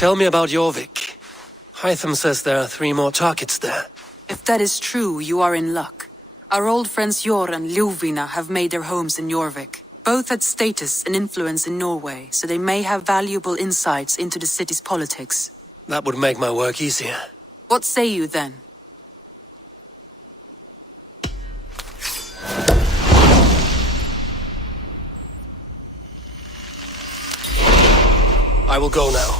Tell me about Jorvik. Hytham says there are 3 more targets there. If that is true, you are in luck. Our old friends Jor and Ljuvina have made their homes in Jorvik. Both had status and influence in Norway, so they may have valuable insights into the city's politics. That would make my work easier. What say you then? I will go now.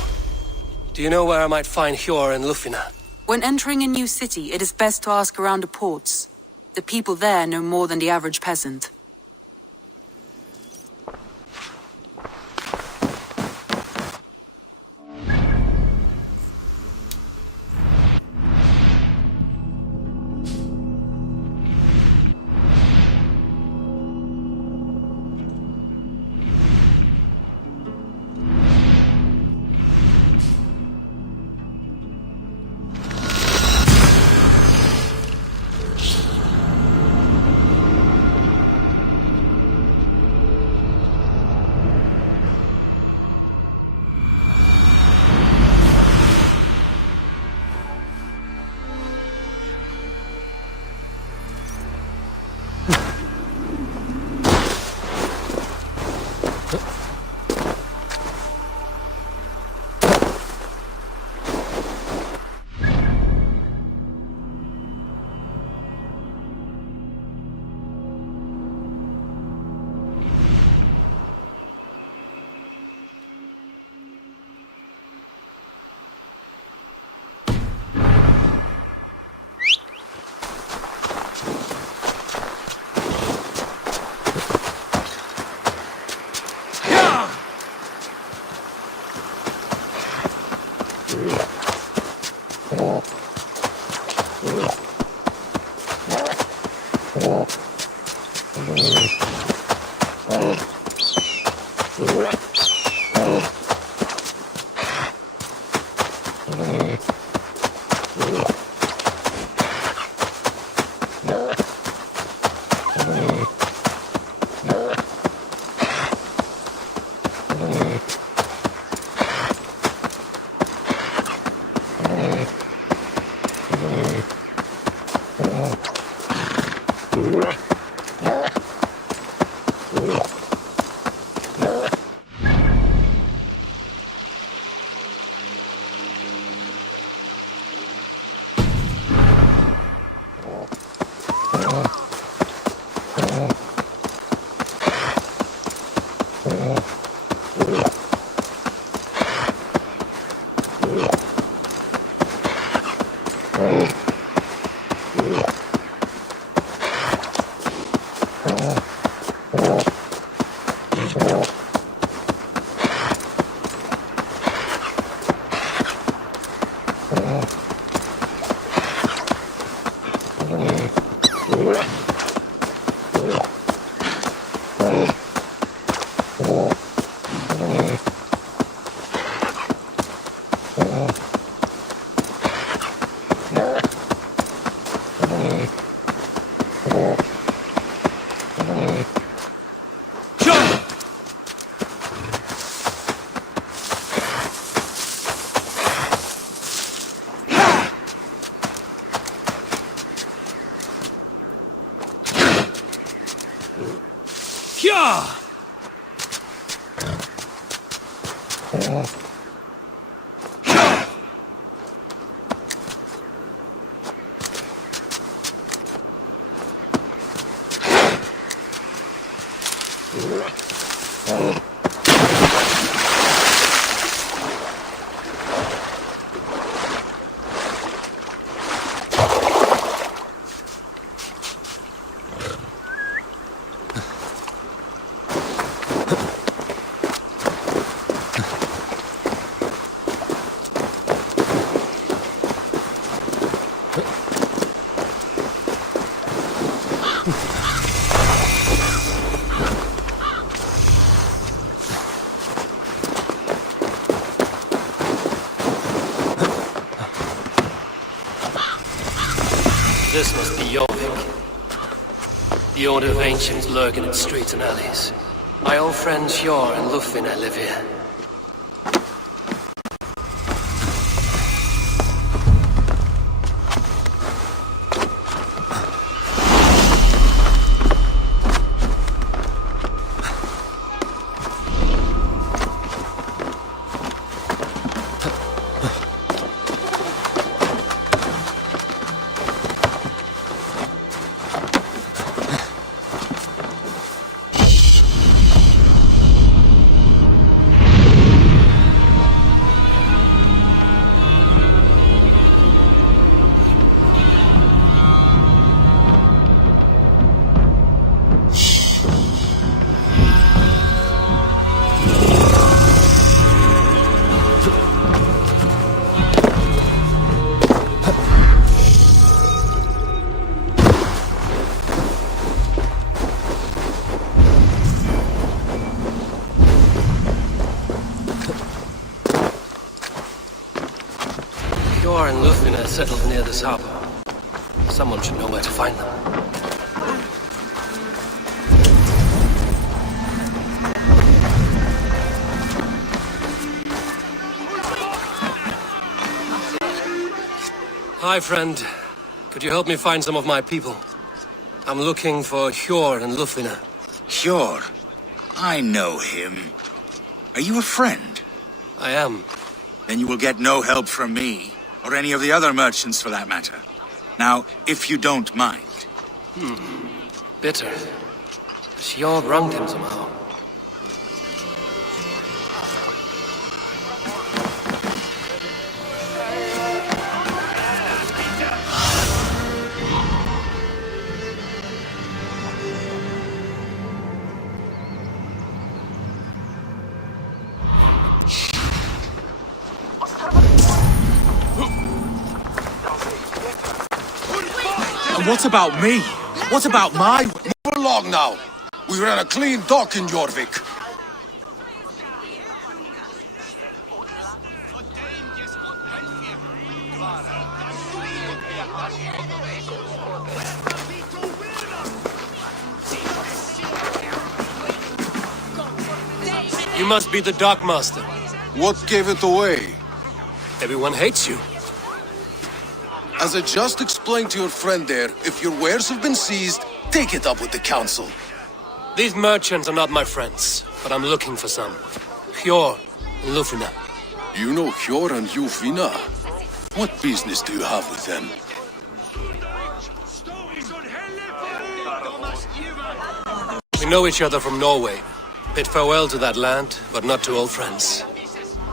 Do you know where I might find Hjor and Ljuvina? When entering a new city, it is best to ask around the ports. The people there know more than the average peasant. This must be Jorvik. The Order of Ancients lurk in its streets and alleys. My old friends Hjor and Ljuvina live here. Hjor and Lufina settled near this harbor. Someone should know where to find them. Hi, friend. Could you help me find some of my people? I'm looking for Hjor and Lufina. Hjor? I know him. Are you a friend? I am. Then you will get no help from me, or any of the other merchants for that matter. Now, if you don't mind. Bitter. Hjor wronged him somehow. And what about me? What about my... Move along now. We ran a clean dock in Jorvik. You must be the dockmaster. What gave it away? Everyone hates you. As I just explained to your friend there, if your wares have been seized, take it up with the council. These merchants are not my friends, but I'm looking for some. Hjor and Lufina. You know Hjor and Lufina? What business do you have with them? We know each other from Norway. Bid farewell to that land, but not to old friends.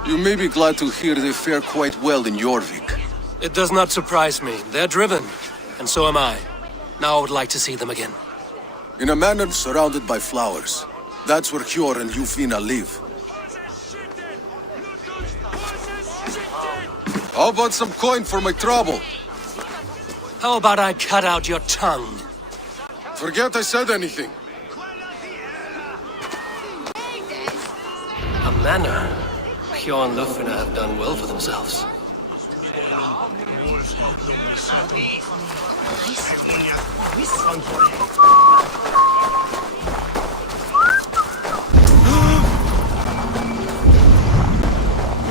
You may be glad to hear they fare quite well in Jorvik. It does not surprise me. They're driven, and so am I. Now I would like to see them again. In a manor surrounded by flowers. That's where Hjor and Lufina live. How about some coin for my trouble? How about I cut out your tongue? Forget I said anything. A manor. Hjor and Lufina have done well for themselves.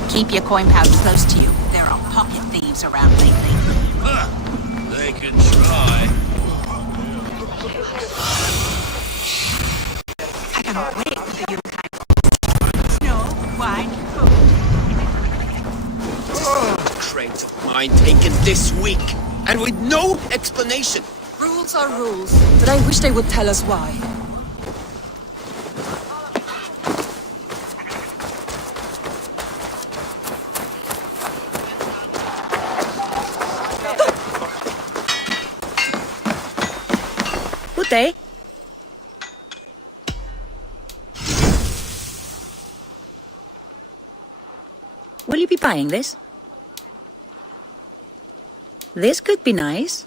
Keep your coin pouch close to you. There are pocket thieves around lately. They can try. I cannot wait for the Yuletide. Snow, wine, food. Crates of mine taken this week, and with no explanation. Rules are rules, but I wish they would tell us why. Good day. Will you be buying this? This could be nice.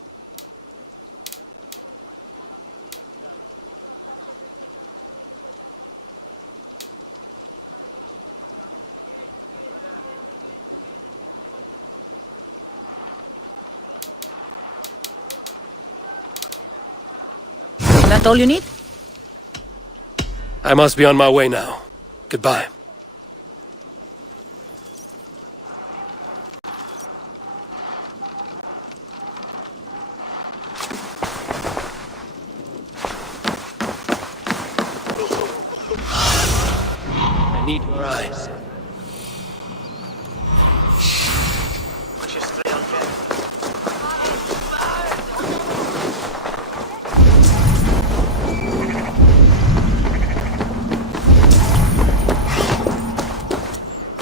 That all you need? I must be on my way now. Goodbye. I need your eyes.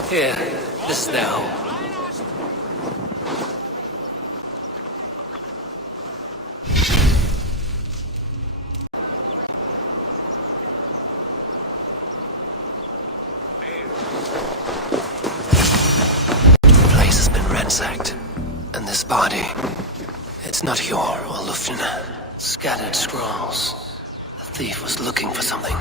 Here, this is their home. The place has been ransacked. And this body, it's not Hjor or Lufina. Scattered scrolls. The thief was looking for something.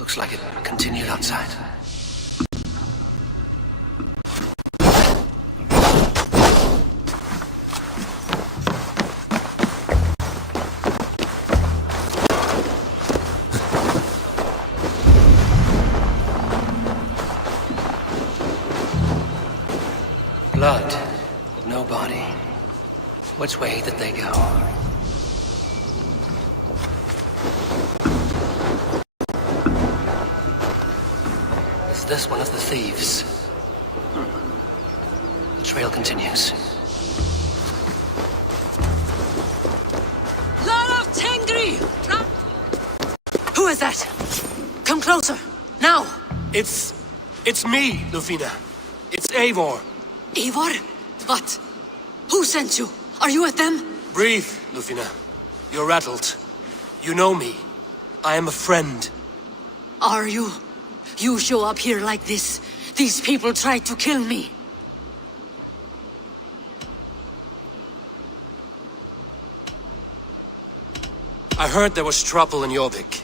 Looks like it continued outside. Blood, but no body. Which way did they go? Is this one of the thieves? The trail continues. Lord of Tengri! Who is that? Come closer, now! It's me, Lufina. It's Eivor. Eivor? What? Who sent you? Are you with them? Breathe, Lufina. You're rattled. You know me. I am a friend. Are you? You show up here like this. These people tried to kill me. I heard there was trouble in Jorvik.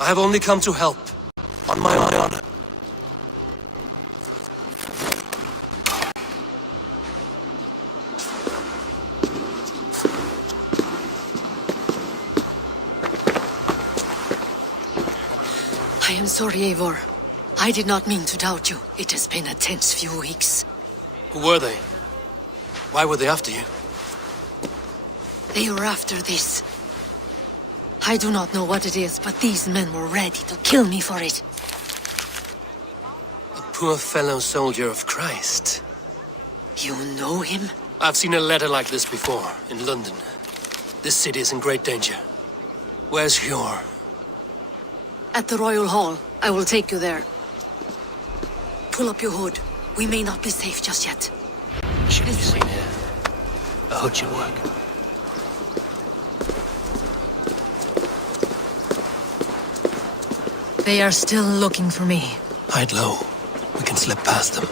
I have only come to help. On my honor. I am sorry, Eivor. I did not mean to doubt you. It has been a tense few weeks. Who were they? Why were they after you? They were after this. I do not know what it is, but these men were ready to kill me for it. A poor fellow soldier of Christ. You know him? I've seen a letter like this before, in London. This city is in great danger. Where's Hjor? At the Royal Hall. I will take you there. Pull up your hood. We may not be safe just yet. Should be seen here. A hood should work. They are still looking for me. Hide low. We can slip past them.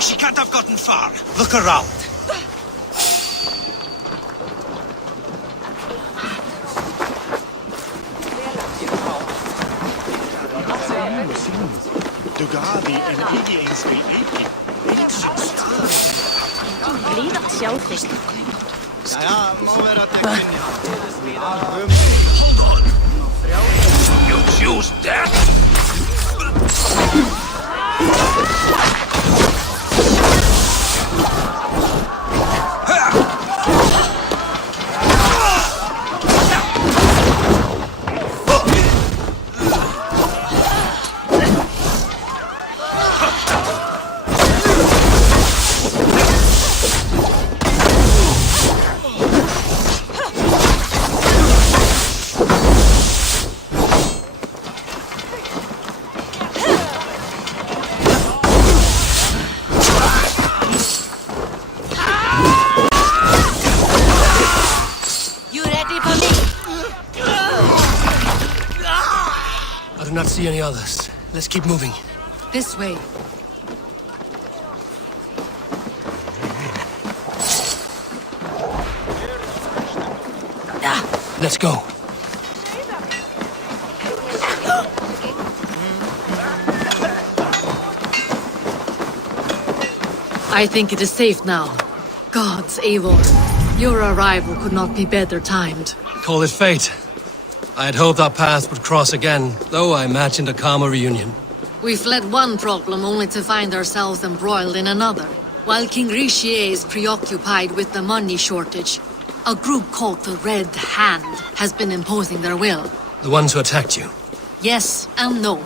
She can't have gotten far. Look around. Hold on. You choose death? I do not see any others. Let's keep moving. This way. Let's go. I think it is safe now. Gods, Eivor. Your arrival could not be better timed. Call it fate. I had hoped our paths would cross again, though I imagined a calmer reunion. We fled one problem only to find ourselves embroiled in another. While King Richier is preoccupied with the money shortage, a group called the Red Hand has been imposing their will. The ones who attacked you. Yes and no.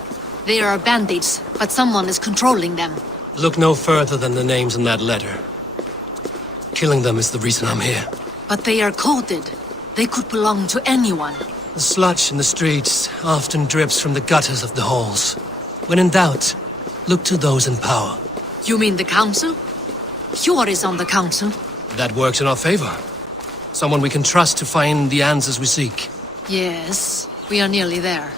They are bandits, but someone is controlling them. Look no further than the names in that letter. Killing them is the reason I'm here. But they are coded. They could belong to anyone. The sludge in the streets often drips from the gutters of the halls. When in doubt, look to those in power. You mean the council? Hjor is on the council. That works in our favor. Someone we can trust to find the answers we seek. Yes, we are nearly there.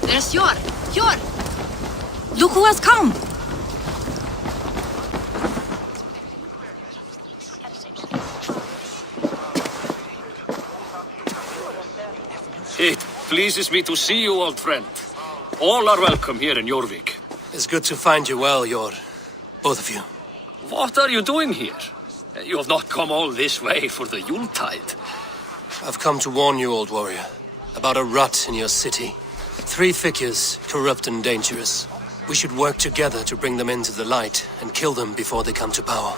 There's Yor! Look who has come! It pleases me to see you, old friend. All are welcome here in Jorvik. It's good to find you well, Yor. Both of you. What are you doing here? You have not come all this way for the Yuletide. I've come to warn you, old warrior, about a rot in your city. 3 figures, corrupt and dangerous. We should work together to bring them into the light and kill them before they come to power.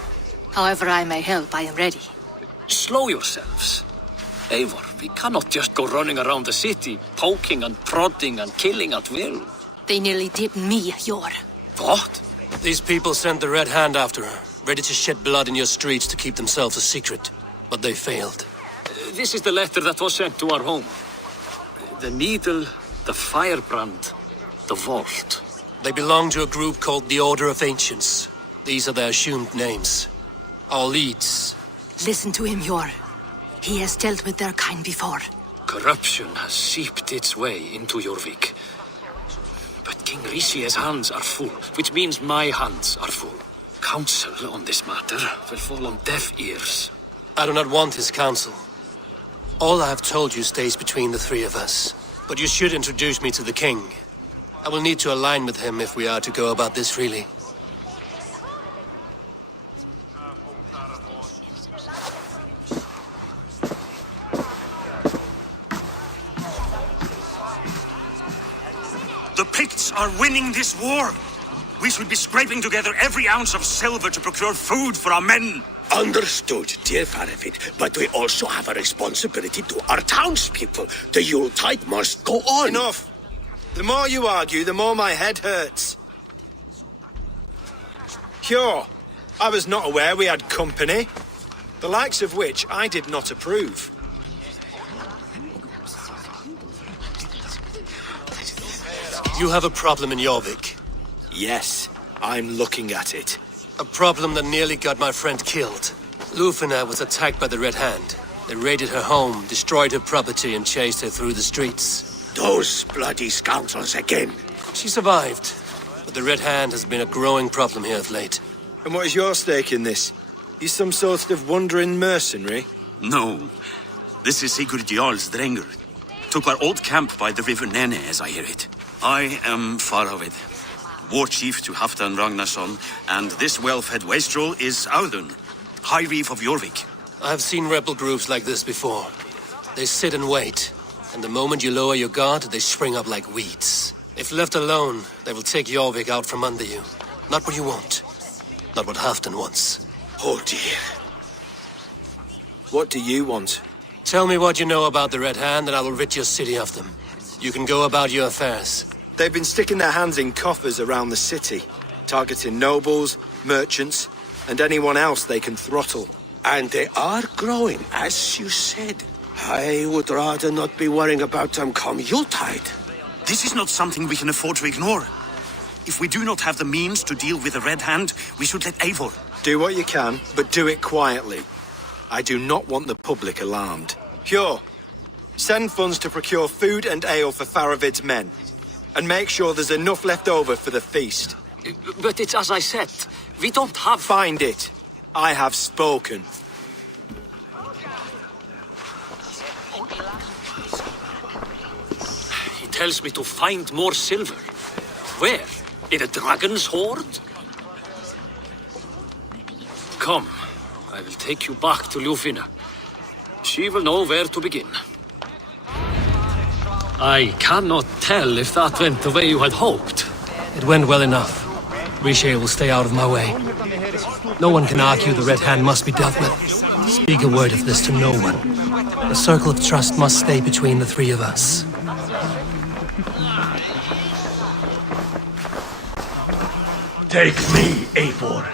However I may help, I am ready. Slow yourselves. Eivor, we cannot just go running around the city, poking and prodding and killing at will. They nearly did me, Yor. What? These people sent the Red Hand after her, ready to shed blood in your streets to keep themselves a secret. But they failed. This is the letter that was sent to our home. The needle, the firebrand, the vault. They belong to a group called the Order of Ancients. These are their assumed names. Our leads. Listen to him, Yor. He has dealt with their kind before. Corruption has seeped its way into Jorvik. But King Risi's hands are full, which means my hands are full. Counsel on this matter will fall on deaf ears. I do not want his counsel. All I have told you stays between the 3 of us. But you should introduce me to the king. I will need to align with him if we are to go about this freely. The Picts are winning this war. We should be scraping together every ounce of silver to procure food for our men. Understood, dear Faravid, but we also have a responsibility to our townspeople. The Yuletide must go on. Enough! The more you argue, the more my head hurts. Sure, I was not aware we had company, the likes of which I did not approve. You have a problem in Jorvik. Yes, I'm looking at it. A problem that nearly got my friend killed. Lufina was attacked by the Red Hand. They raided her home, destroyed her property, and chased her through the streets. Those bloody scoundrels again. She survived, but the Red Hand has been a growing problem here of late. And what is your stake in this? You some sort of wandering mercenary? No. This is Sigurd Jarl's Drenger. Took our old camp by the river Nene, as I hear it. I am Faravid, war chief to Halfdan Ragnarsson, and this well-fed wastrel is Audun, High Reeve of Jorvik. I have seen rebel groups like this before. They sit and wait, and the moment you lower your guard, they spring up like weeds. If left alone, they will take Jorvik out from under you. Not what you want. Not what Halfdan wants. Oh dear. What do you want? Tell me what you know about the Red Hand, and I will rid your city of them. You can go about your affairs. They've been sticking their hands in coffers around the city, targeting nobles, merchants, and anyone else they can throttle. And they are growing, as you said. I would rather not be worrying about them come Yuletide. This is not something we can afford to ignore. If we do not have the means to deal with the Red Hand, we should let Eivor. Do what you can, but do it quietly. I do not want the public alarmed. Pure. Send funds to procure food and ale for Faravid's men. And make sure there's enough left over for the feast. But it's as I said, we don't have... Find it. I have spoken. He tells me to find more silver. Where? In a dragon's hoard? Come, I will take you back to Lufina. She will know where to begin. I cannot tell if that went the way you had hoped. It went well enough. Riche will stay out of my way. No one can argue the Red Hand must be dealt with. Speak a word of this to no one. The circle of trust must stay between the three of us. Take me, Eivor.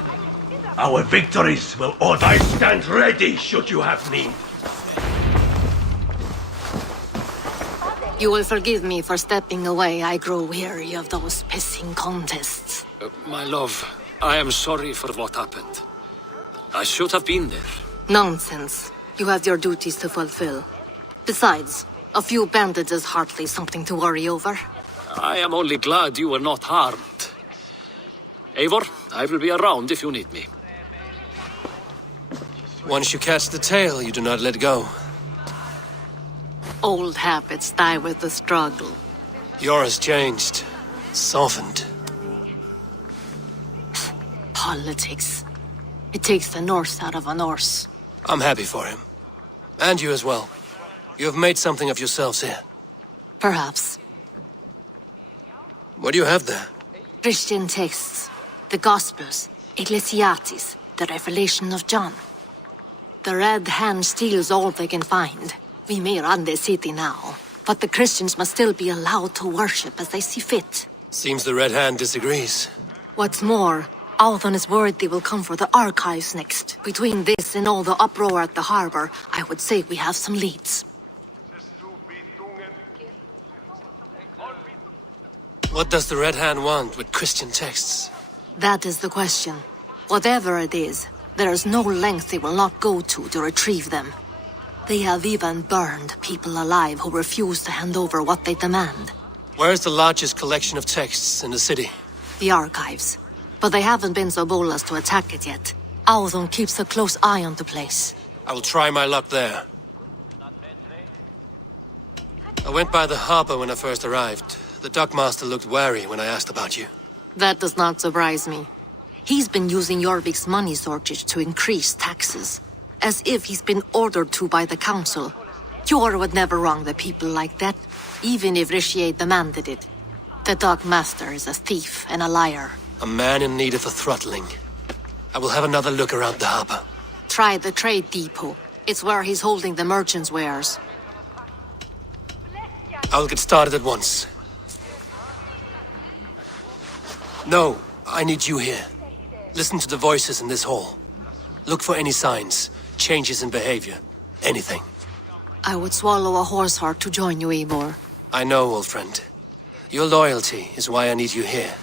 Our victories will order. I stand ready should you have need. You will forgive me for stepping away. I grow weary of those pissing contests. My love, I am sorry for what happened. I should have been there. Nonsense. You have your duties to fulfill. Besides, a few bandits is hardly something to worry over. I am only glad you were not harmed. Eivor, I will be around if you need me. Once you catch the tail, you do not let go. Old habits die with the struggle. Yours changed. Softened. Politics. It takes the Norse out of a Norse. I'm happy for him. And you as well. You have made something of yourselves here. Perhaps. What do you have there? Christian texts. The Gospels. Ecclesiastes. The Revelation of John. The Red Hand steals all they can find. We may run the city now, but the Christians must still be allowed to worship as they see fit. Seems the Red Hand disagrees. What's more, Althon is worried they will come for the archives next. Between this and all the uproar at the harbor, I would say we have some leads. What does the Red Hand want with Christian texts? That is the question. Whatever it is, there is no length they will not go to retrieve them. They have even burned people alive who refuse to hand over what they demand. Where is the largest collection of texts in the city? The archives. But they haven't been so bold as to attack it yet. Althon keeps a close eye on the place. I will try my luck there. I went by the harbor when I first arrived. The dockmaster looked wary when I asked about you. That does not surprise me. He's been using Jorvik's money shortage to increase taxes. As if he's been ordered to by the council. Jor would never wrong the people like that, even if Riche demanded it. The dockmaster is a thief and a liar. A man in need of a throttling. I will have another look around the harbor. Try the trade depot. It's where he's holding the merchants' wares. I will get started at once. No, I need you here. Listen to the voices in this hall. Look for any signs, changes in behavior, anything. I would swallow a horse heart to join you, Eivor. I know, old friend. Your loyalty is why I need you here.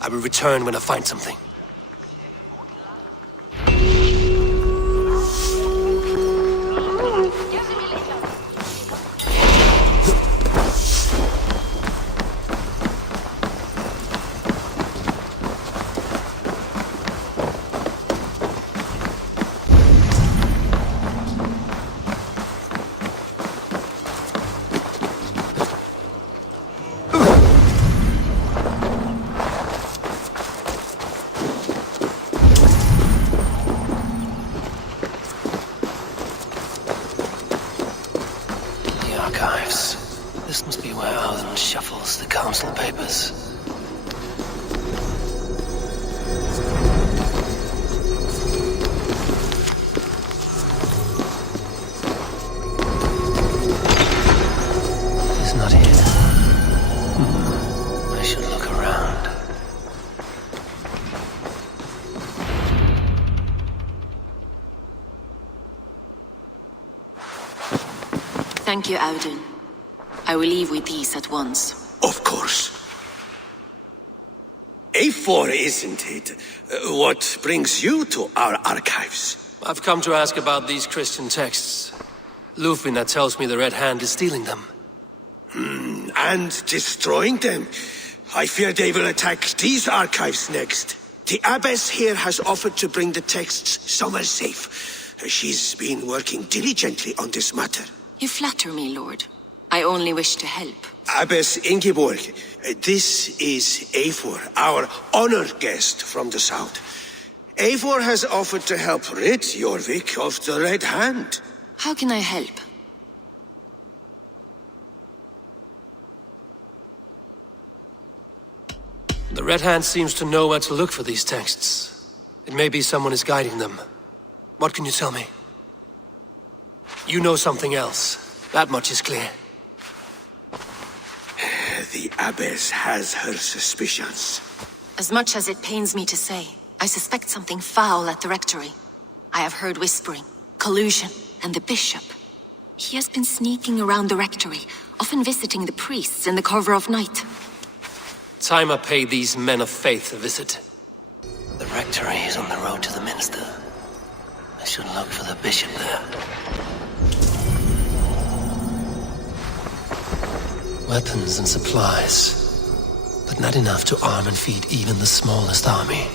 I will return when I find something. This must be where Alden shuffles the council papers. He's not here. I should look around. Thank you, Audun. I will leave with these at once. Of course. A4, isn't it? What brings you to our archives? I've come to ask about these Christian texts. Lufina tells me the Red Hand is stealing them. And destroying them. I fear they will attack these archives next. The abbess here has offered to bring the texts somewhere safe. She's been working diligently on this matter. You flatter me, Lord. I only wish to help. Abbess Ingeborg, this is Eivor, our honored guest from the south. Eivor has offered to help rid Jorvik of the Red Hand. How can I help? The Red Hand seems to know where to look for these texts. It may be someone is guiding them. What can you tell me? You know something else. That much is clear. The Abbess has her suspicions. As much as it pains me to say, I suspect something foul at the rectory. I have heard whispering, collusion, and the bishop. He has been sneaking around the rectory, often visiting the priests in the cover of night. Time I pay these men of faith a visit. The rectory is on the road to the minster. I should look for the bishop there. Weapons and supplies, but not enough to arm and feed even the smallest army.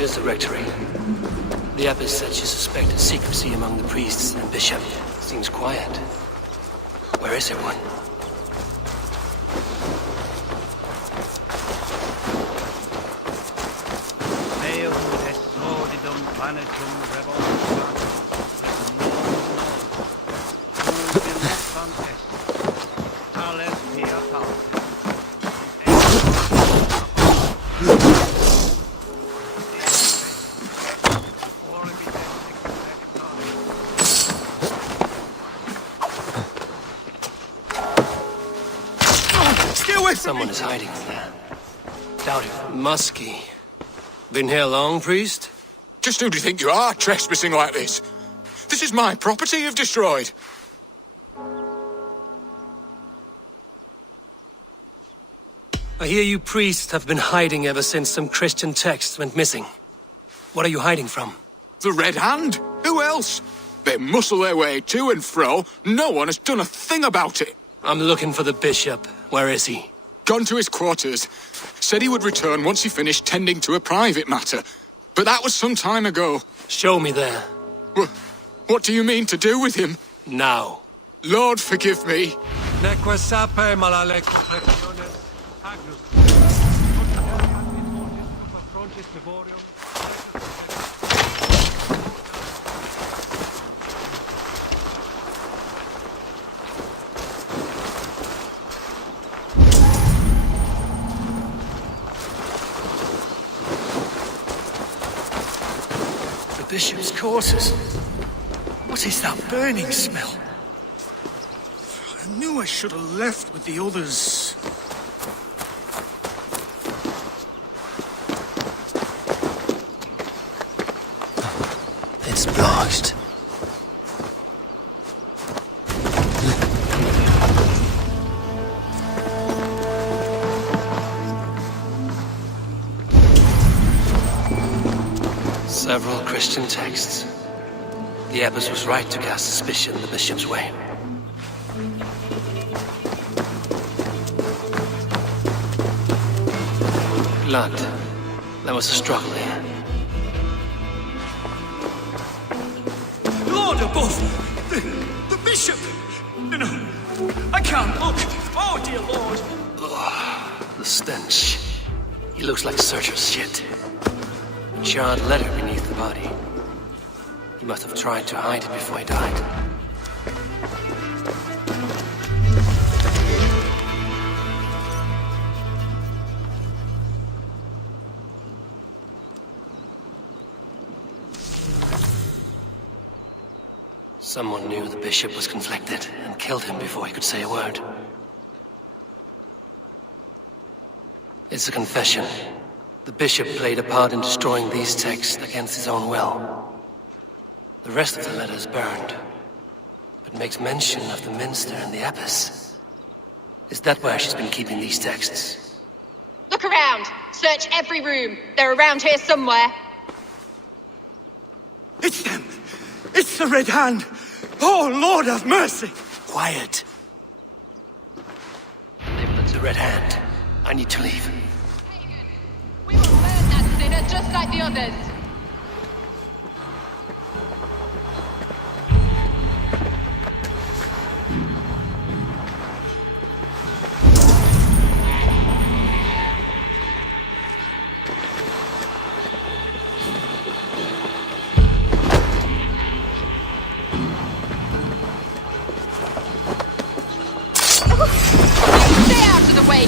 Here's the rectory. The abbess said she suspected secrecy among the priests and bishop. Seems quiet. Where is everyone? Someone is hiding in there. Doubt it. Musky. Been here long, priest? Just who do you think you are, trespassing like this? This is my property you've destroyed. I hear you priests have been hiding ever since some Christian texts went missing. What are you hiding from? The Red Hand? Who else? They muscle their way to and fro. No one has done a thing about it. I'm looking for the bishop. Where is he? Gone to his quarters. Said he would return once he finished tending to a private matter. But that was some time ago. Show me there. What do you mean to do with him? Now. Lord, forgive me. Bishop's quarters. What is that burning smell? I knew I should have left with the others. It's blocked. Several Christian texts. The abbess was right to cast suspicion the bishop's way. Blood. There was a struggle here. Lord above! The bishop! No, I can't look! Oh, dear Lord! Ugh, the stench. He looks like Surtur's shit. A charred letter beneath the body. He must have tried to hide it before he died. Someone knew the bishop was conflicted and killed him before he could say a word. It's a confession. The bishop played a part in destroying these texts against his own will. The rest of the letter is burned, but makes mention of the minster and the abbess. Is that where she's been keeping these texts? Look around! Search every room! They're around here somewhere! It's them! It's the Red Hand! Oh, Lord have mercy! Quiet! It's the Red Hand. I need to leave. We will burn that sinner just like the others!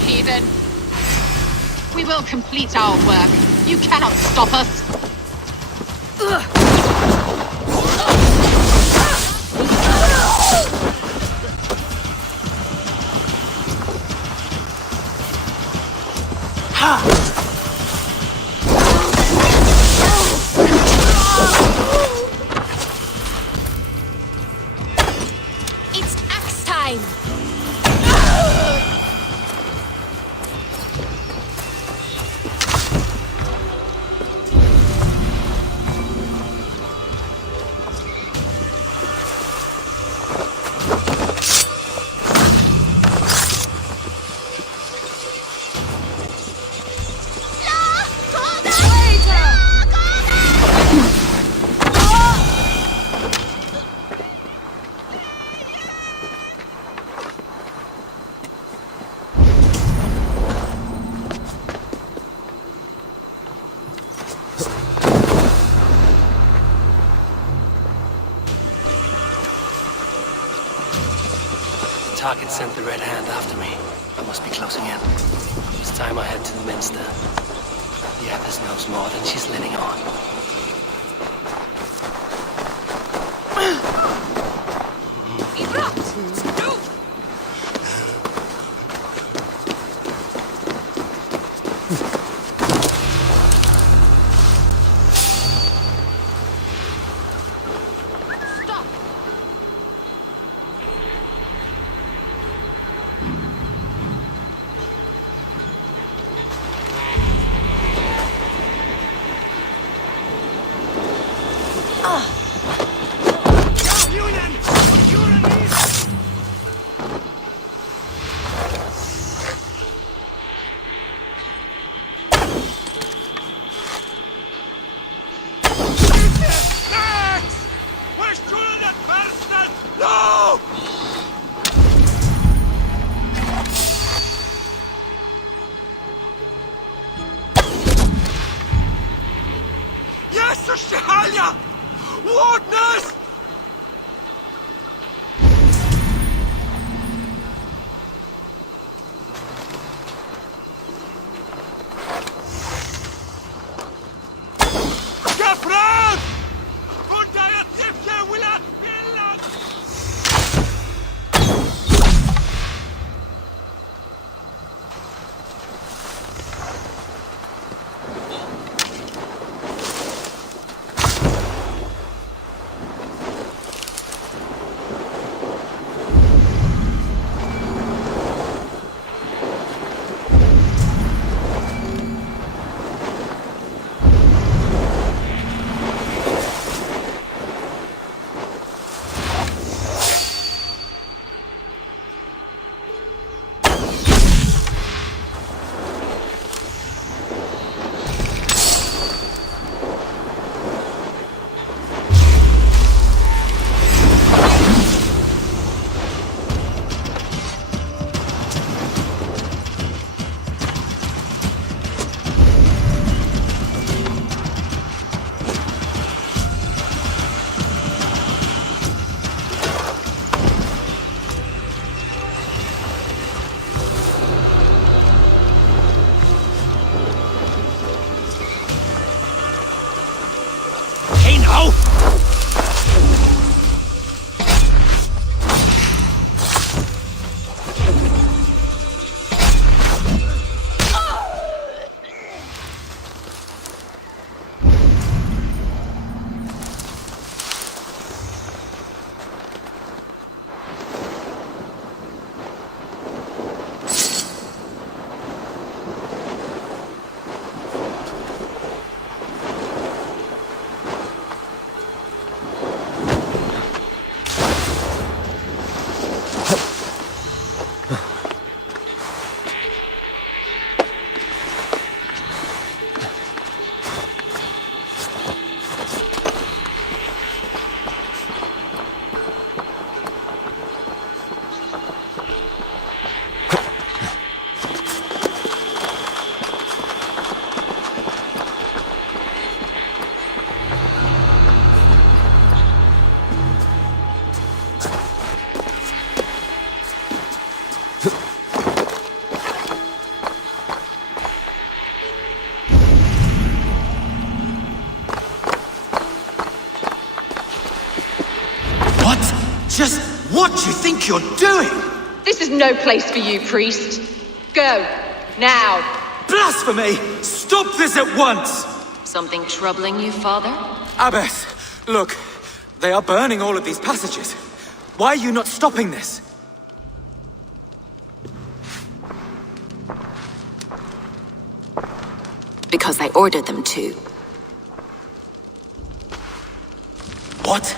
Heathen. We will complete our work. You cannot stop us. It's axe time! target sent the Red Hand after me. I must be closing in. It's time I head to the Minster. The Abbess knows more than she's letting on. Just what do you think you're doing? This is no place for you, priest. Go, now. Blasphemy! Stop this at once! Something troubling you, Father? Abbess, look. They are burning all of these passages. Why are you not stopping this? Because I ordered them to. What?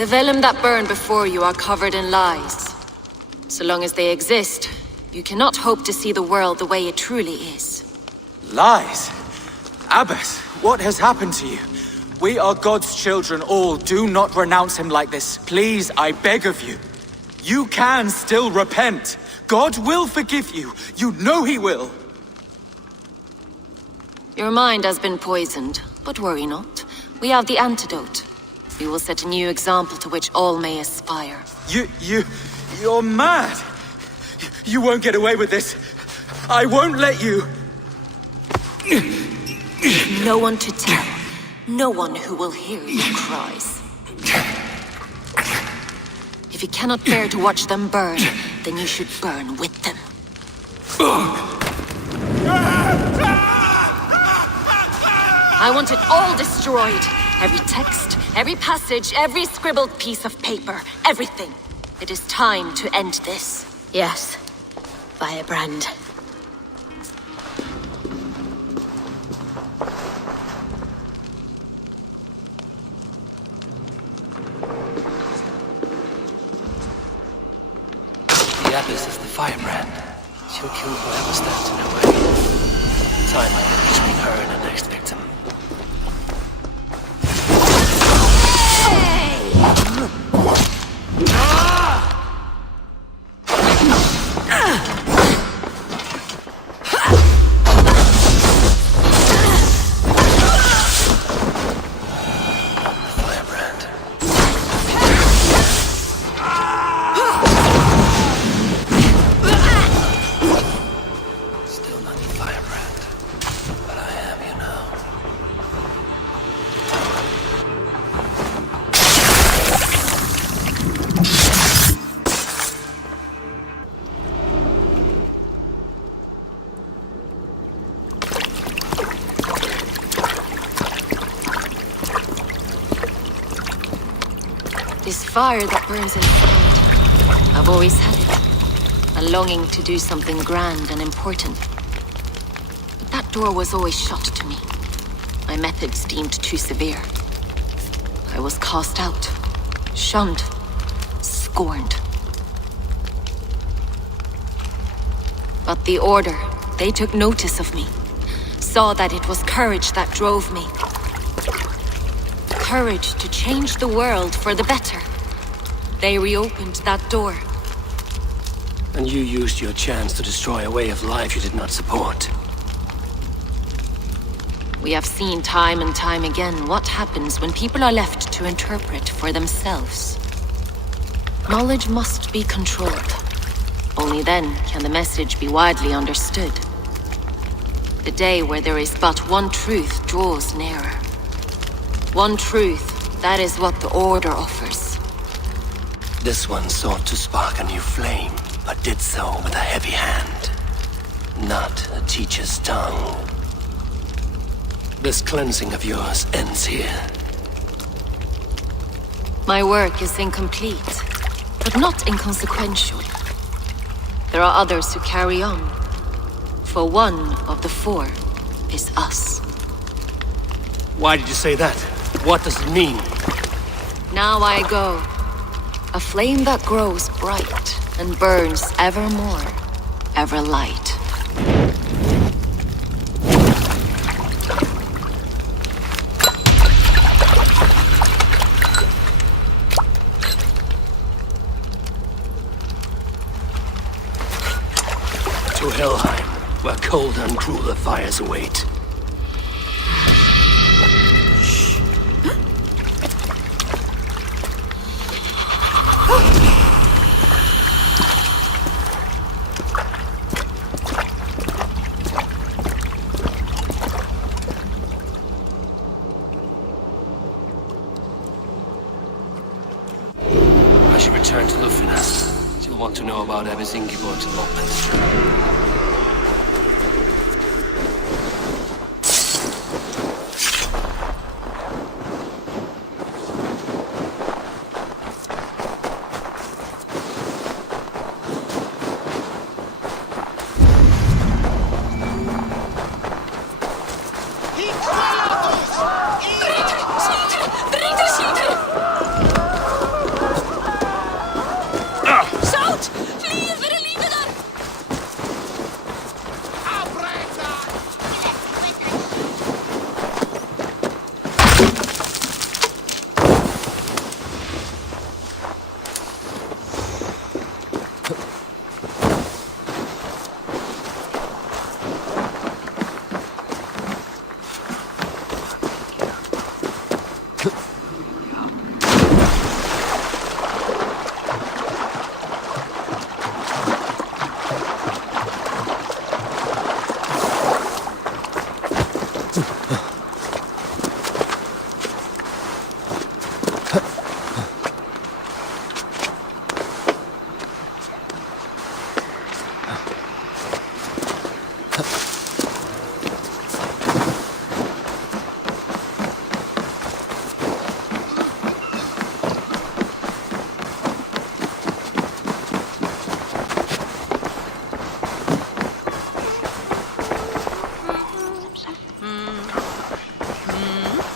The vellum that burned before you are covered in lies. So long as they exist, you cannot hope to see the world the way it truly is. Lies? Abbess, what has happened to you? We are God's children all. Do not renounce him like this. Please, I beg of you. You can still repent. God will forgive you. You know he will. Your mind has been poisoned, but worry not. We have the antidote. We will set a new example to which all may aspire. You're mad! You won't get away with this! I won't let you! No one to tell. No one who will hear your cries. If you cannot bear to watch them burn, then you should burn with them. I want it all destroyed. Every text, every passage, every scribbled piece of paper, everything. It is time to end this. Yes, Firebrand. The Abbess is the Firebrand. She'll kill whoever stands in her way. Time might be between her and her next victim. This fire that burns inside, I've always had it. A longing to do something grand and important. But that door was always shut to me. My methods deemed too severe. I was cast out, shunned, scorned. But the Order, they took notice of me. Saw that it was courage that drove me. Courage to change the world for the better. They reopened that door. And you used your chance to destroy a way of life you did not support. We have seen time and time again what happens when people are left to interpret for themselves. Knowledge must be controlled. Only then can the message be widely understood. The day where there is but one truth draws nearer. One truth, that is what the Order offers. This one sought to spark a new flame, but did so with a heavy hand, not a teacher's tongue. This cleansing of yours ends here. My work is incomplete, but not inconsequential. There are others who carry on. For one of the four is us. Why did you say that? What does it mean? Now I go. A flame that grows bright and burns ever more, ever light. To Helheim, where cold and crueler fires await. Return to Lufina. She'll want to know about Abbess Ingeborg's elopement.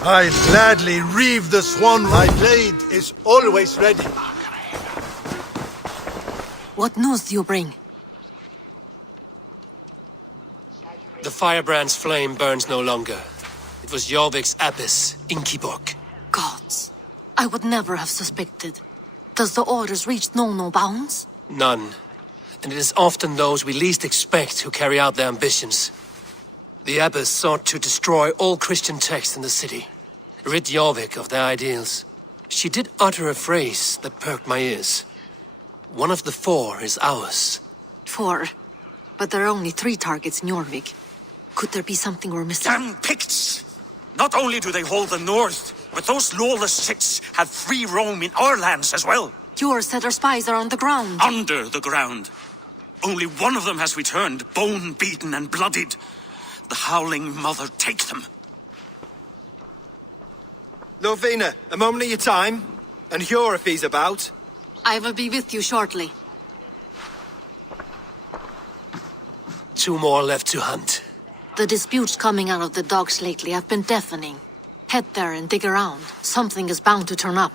I'll gladly reave the swan. My blade is always ready. What news do you bring? The firebrand's flame burns no longer. It was Jorvik's abbess, Inkiborg. Gods, I would never have suspected. Does the orders reach no bounds? None. And it is often those we least expect who carry out their ambitions. The abbess sought to destroy all Christian texts in the city, rid Jorvik of their ideals. She did utter a phrase that perked my ears. One of the 4 is ours. 4? But there are only 3 targets in Jorvik. Could there be something we're missing? Damn Picts! Not only do they hold the north, but those lawless sects have free roam in our lands as well. Your said our spies are on the ground. Under the ground. Only one of them has returned, bone-beaten and bloodied. The Howling Mother take them. Lovina, a moment of your time. And Hjor if he's about. I will be with you shortly. 2 more left to hunt. The disputes coming out of the docks lately have been deafening. Head there and dig around. Something is bound to turn up.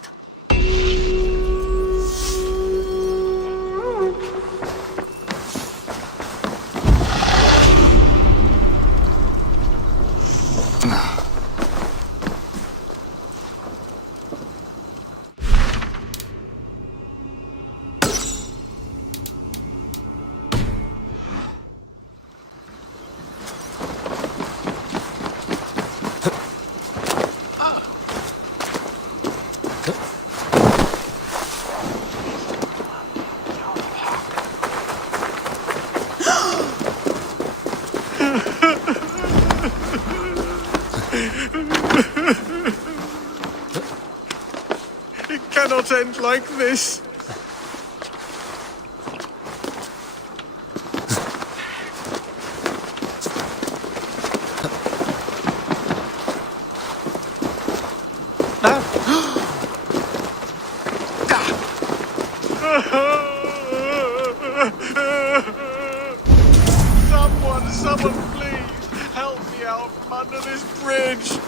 It cannot end like this. Someone please, help me out from under this bridge.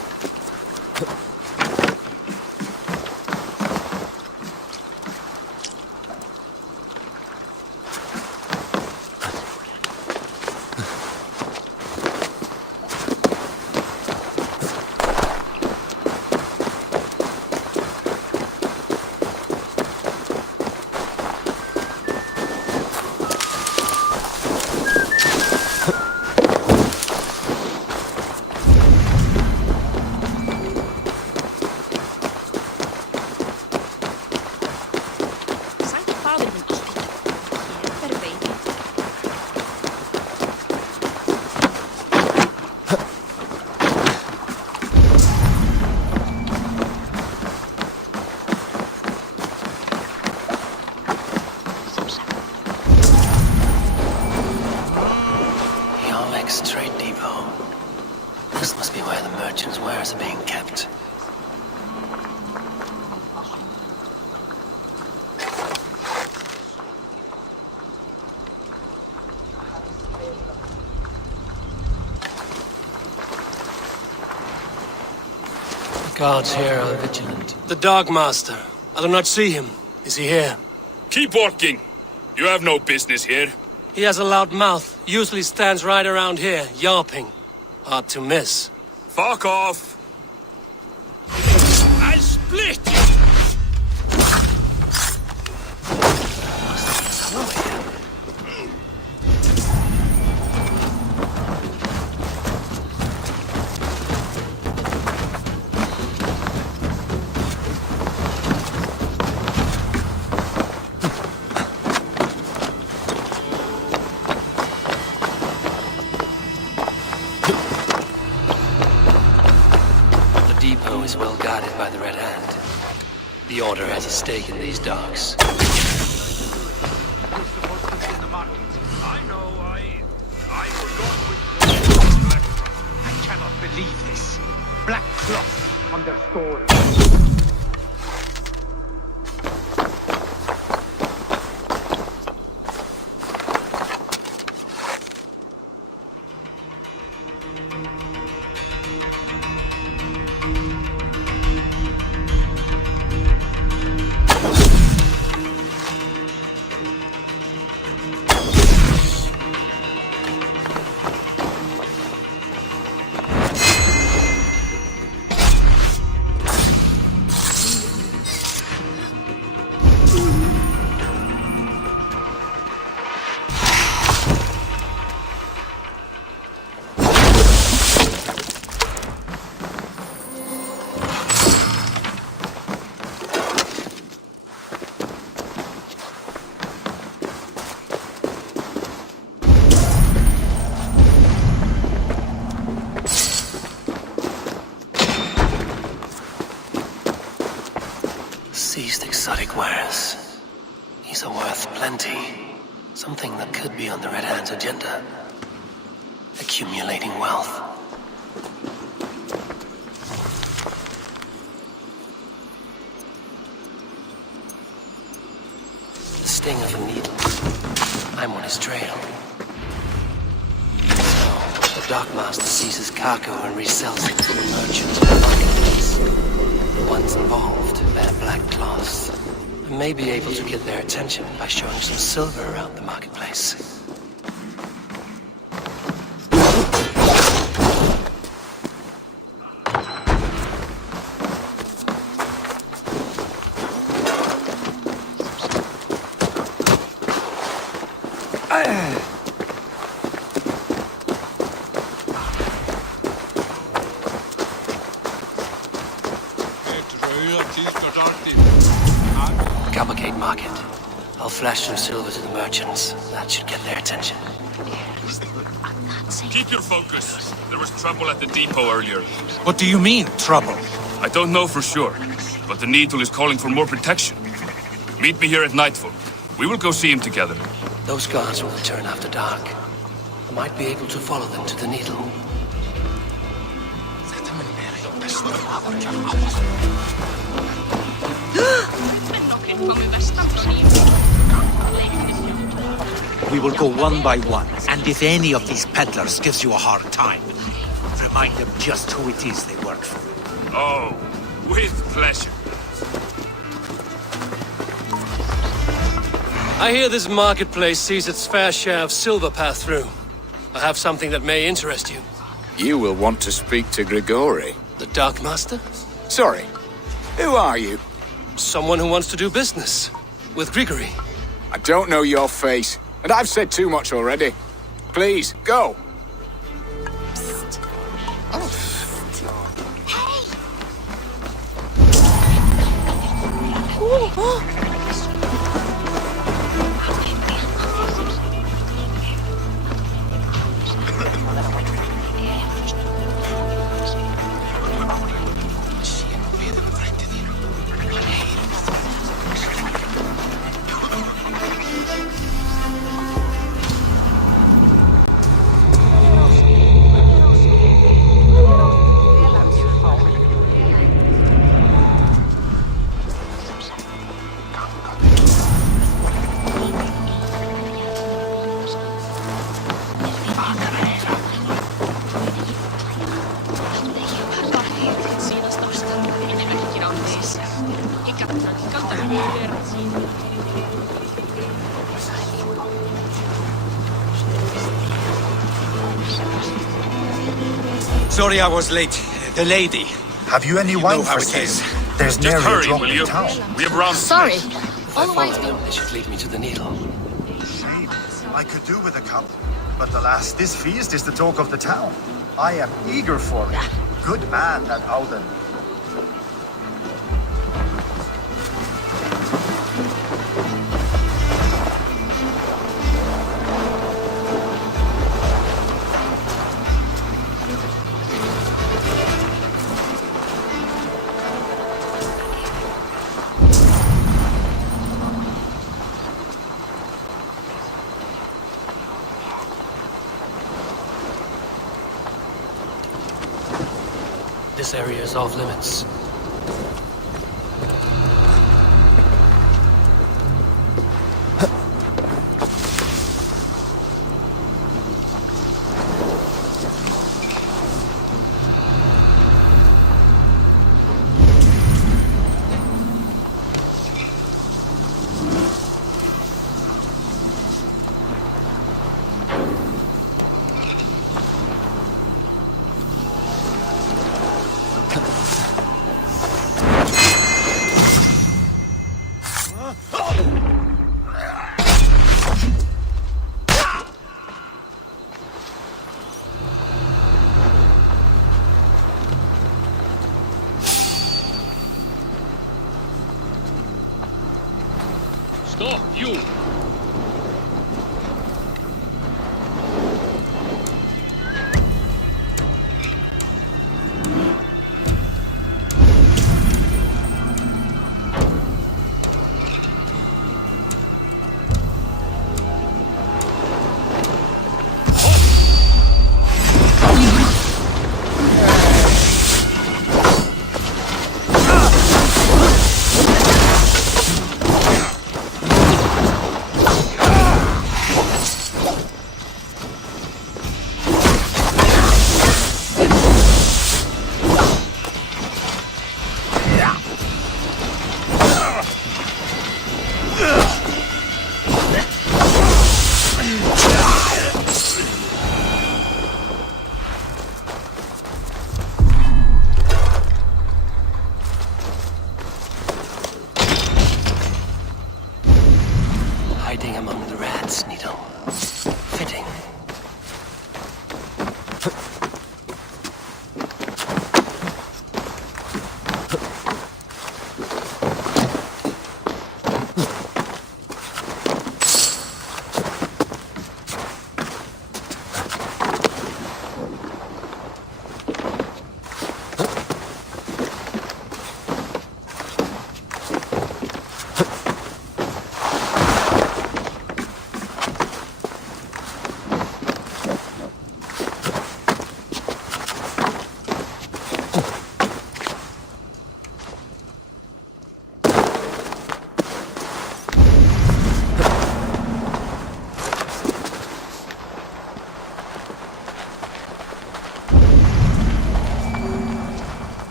Trade depot. This must be where the merchants' wares are being kept. The guards here are vigilant. The Dog Master. I do not see him. Is he here? Keep walking. You have no business here. He has a loud mouth. Usually stands right around here, yawping. Hard to miss. Fuck off! I'll split you! Depot is well guarded by the Red Hand. The Order has a stake in these docks. I know, I forgot which... I cannot believe this. Black cloth on their stores. requires. These are worth plenty. Something that could be on the Red Hand's agenda. Accumulating wealth. The sting of a needle. I'm on his trail. So, the Dockmaster seizes cargo and resells it to the merchants in the marketplace. The ones involved wear black cloths. I may be able to get their attention by showing some silver around the marketplace. Cavalcade Market. I'll flash some silver to the merchants. That should get their attention. Keep your focus. There was trouble at the depot earlier. What do you mean, trouble? I don't know for sure, but the Needle is calling for more protection. Meet me here at nightfall. We will go see him together. Those guards will return after dark. I might be able to follow them to the Needle. We will go one by one, and if any of these peddlers gives you a hard time, remind them just who it is they work for. Oh, with pleasure. I hear this marketplace sees its fair share of silver pass through. I have something that may interest you. You will want to speak to Grigori. The Dark Master? Sorry. Who are you? Someone who wants to do business. With Grigori. I don't know your face, and I've said too much already. Please, go. Sorry I was late. The lady. Have you any wine for it is. There's Just nearly hurry, a drop will in you? town. We have round. Sorry. If I follow them, they should lead me to the Needle. Shame. I could do with a cup. But alas, this feast is the talk of the town. I am eager for it. Good man, that Auden. This area is off limits. Stop, you!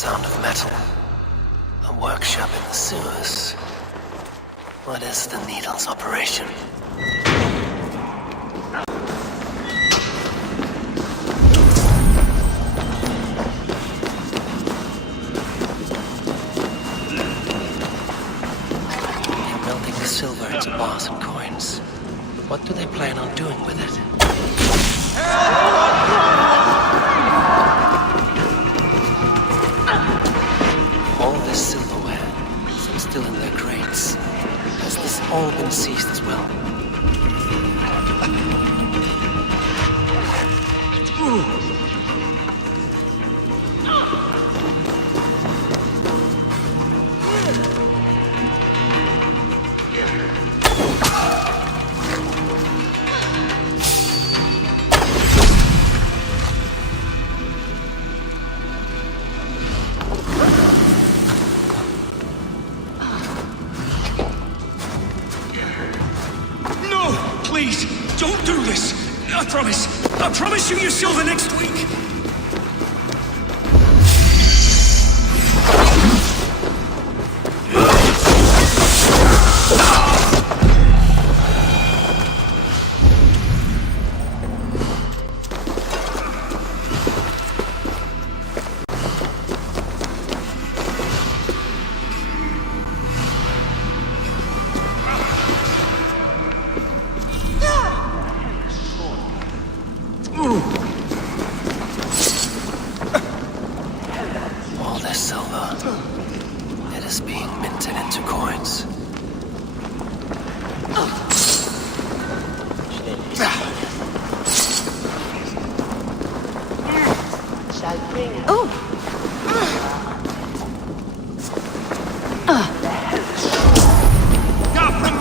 sound of metal. A workshop in the sewers. What is the needle's operation? They're melting the silver into bars and coins. What do they plan on doing with it? All this silverware, some still in their crates. Has this all been seized as well? Please, don't do this! I promise you your silver next week! All this silver, it is being minted into coins.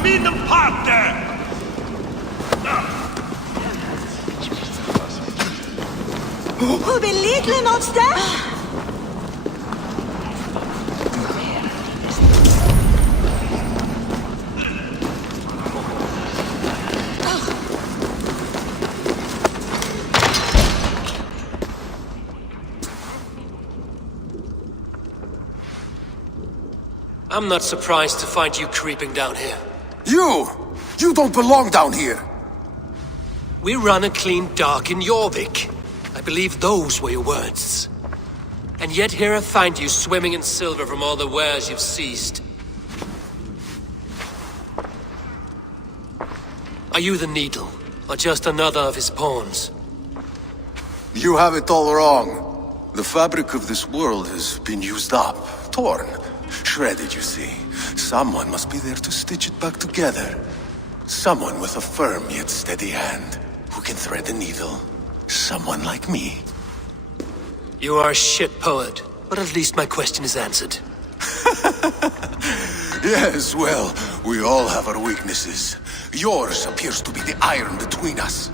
Meet them parked there! Hoe belitelen ons daar? I'm not surprised to find you creeping down here. You don't belong down here! We run a clean dock in Jorvik. I believe those were your words. And yet here I find you swimming in silver from all the wares you've seized. Are you the Needle, or just another of his pawns? You have it all wrong. The fabric of this world has been used up, torn, shredded, you see. Someone must be there to stitch it back together. Someone with a firm yet steady hand, who can thread the needle. Someone like me. You are a shit poet, but at least my question is answered. Yes, well, we all have our weaknesses. Yours appears to be the iron between us.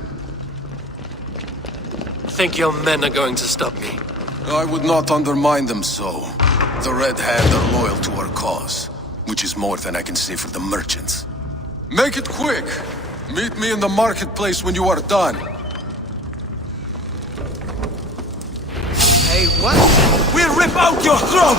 Think your men are going to stop me? I would not undermine them so. The Red Hand are loyal to our cause, which is more than I can say for the merchants. Make it quick! Meet me in the marketplace when you are done. Hey, what? We'll rip out your throat!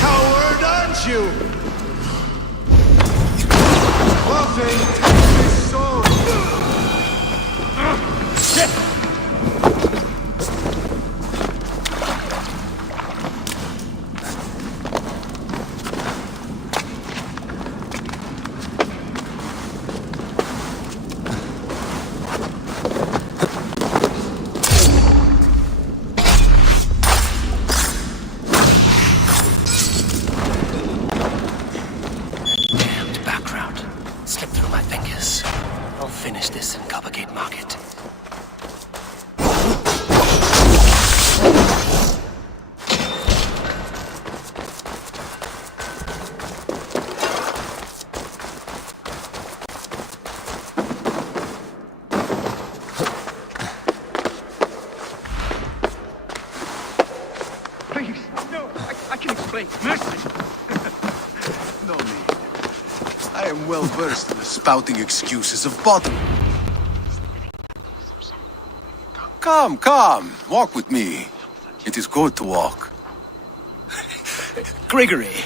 Coward, aren't you? Nothing takes so. Finish this in Coppergate Market. No need. I am well versed in the spouting excuses of bottom. Come, come. Walk with me. It is good to walk. Grigory.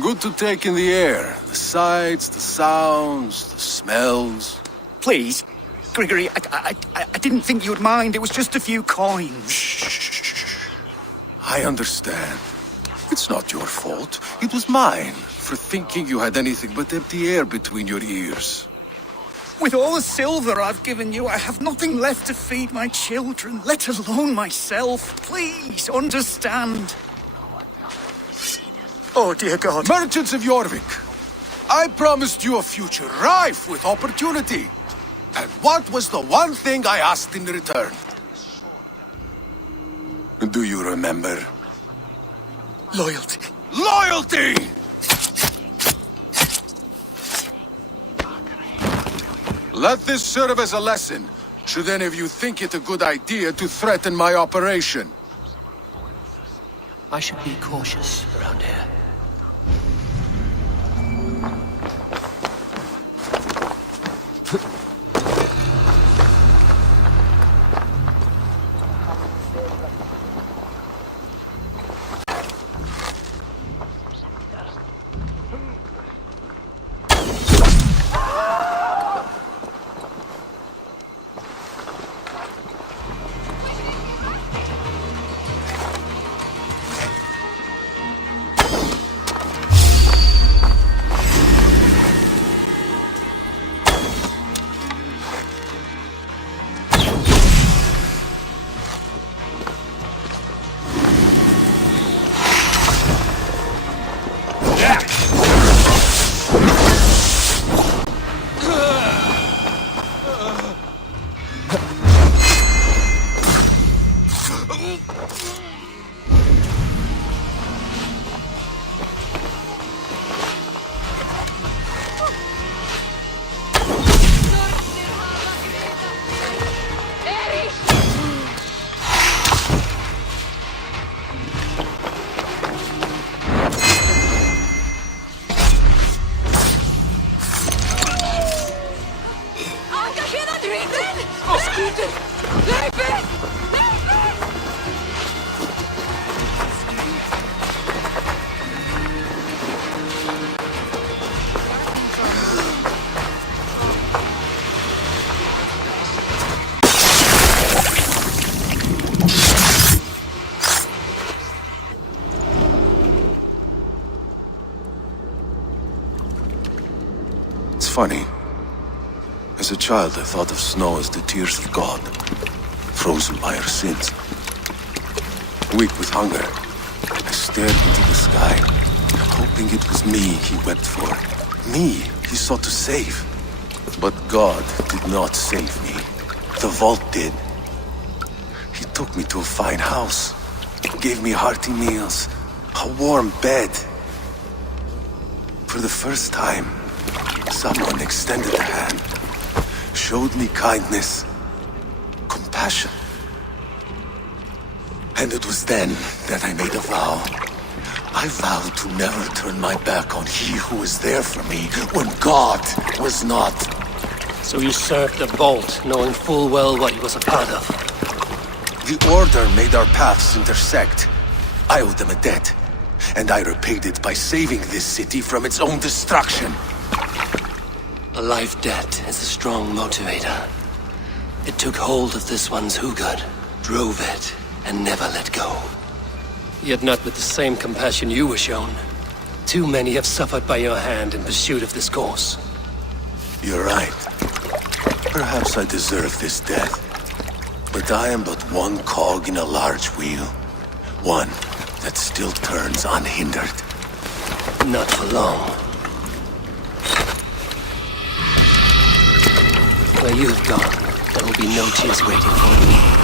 Good to take in the air. The sights, the sounds, the smells. Please, Grigory, I didn't think you'd mind. It was just a few coins. Shh. I understand. It's not your fault. It was mine, for thinking you had anything but empty air between your ears. With all the silver I've given you, I have nothing left to feed my children, let alone myself. Please, understand. Oh, dear God. Merchants of Jorvik, I promised you a future rife with opportunity. And what was the one thing I asked in return? Do you remember? Loyalty. Loyalty! Let this serve as a lesson, should any of you think it a good idea to threaten my operation. I should be cautious around here. Funny. As a child, I thought of snow as the tears of God, frozen by our sins. Weak with hunger, I stared into the sky, hoping it was me he wept for. Me he sought to save. But God did not save me. The vault did. He took me to a fine house, gave me hearty meals, a warm bed. For the first time, someone extended a hand, showed me kindness, compassion. And it was then that I made a vow. I vowed to never turn my back on he who was there for me when God was not. So you served the Vault, knowing full well what he was a part of. The Order made our paths intersect. I owed them a debt, and I repaid it by saving this city from its own destruction. A life debt is a strong motivator. It took hold of this one's Hugad, drove it, and never let go. Yet not with the same compassion you were shown. Too many have suffered by your hand in pursuit of this course. You're right. Perhaps I deserve this death. But I am but one cog in a large wheel. One that still turns unhindered. Not for long. Where you have gone, there will be no tears waiting for me.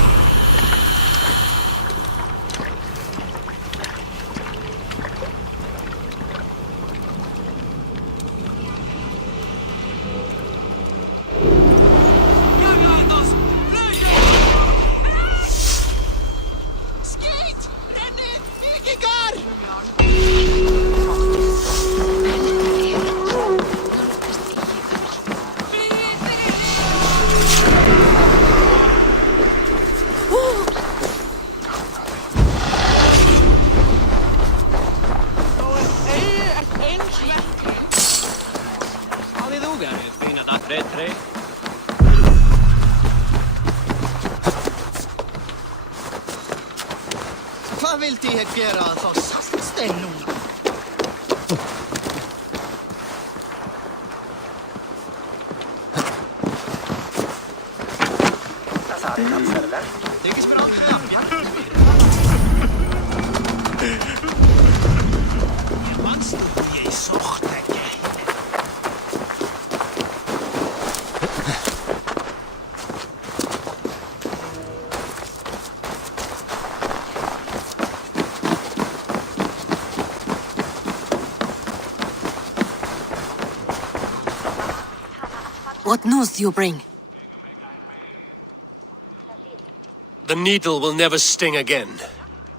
Hvað vildi ég gera þá saltsteinum? Þykist mér aldrei að Manstu ég sótt ekki? What news do you bring? The needle will never sting again.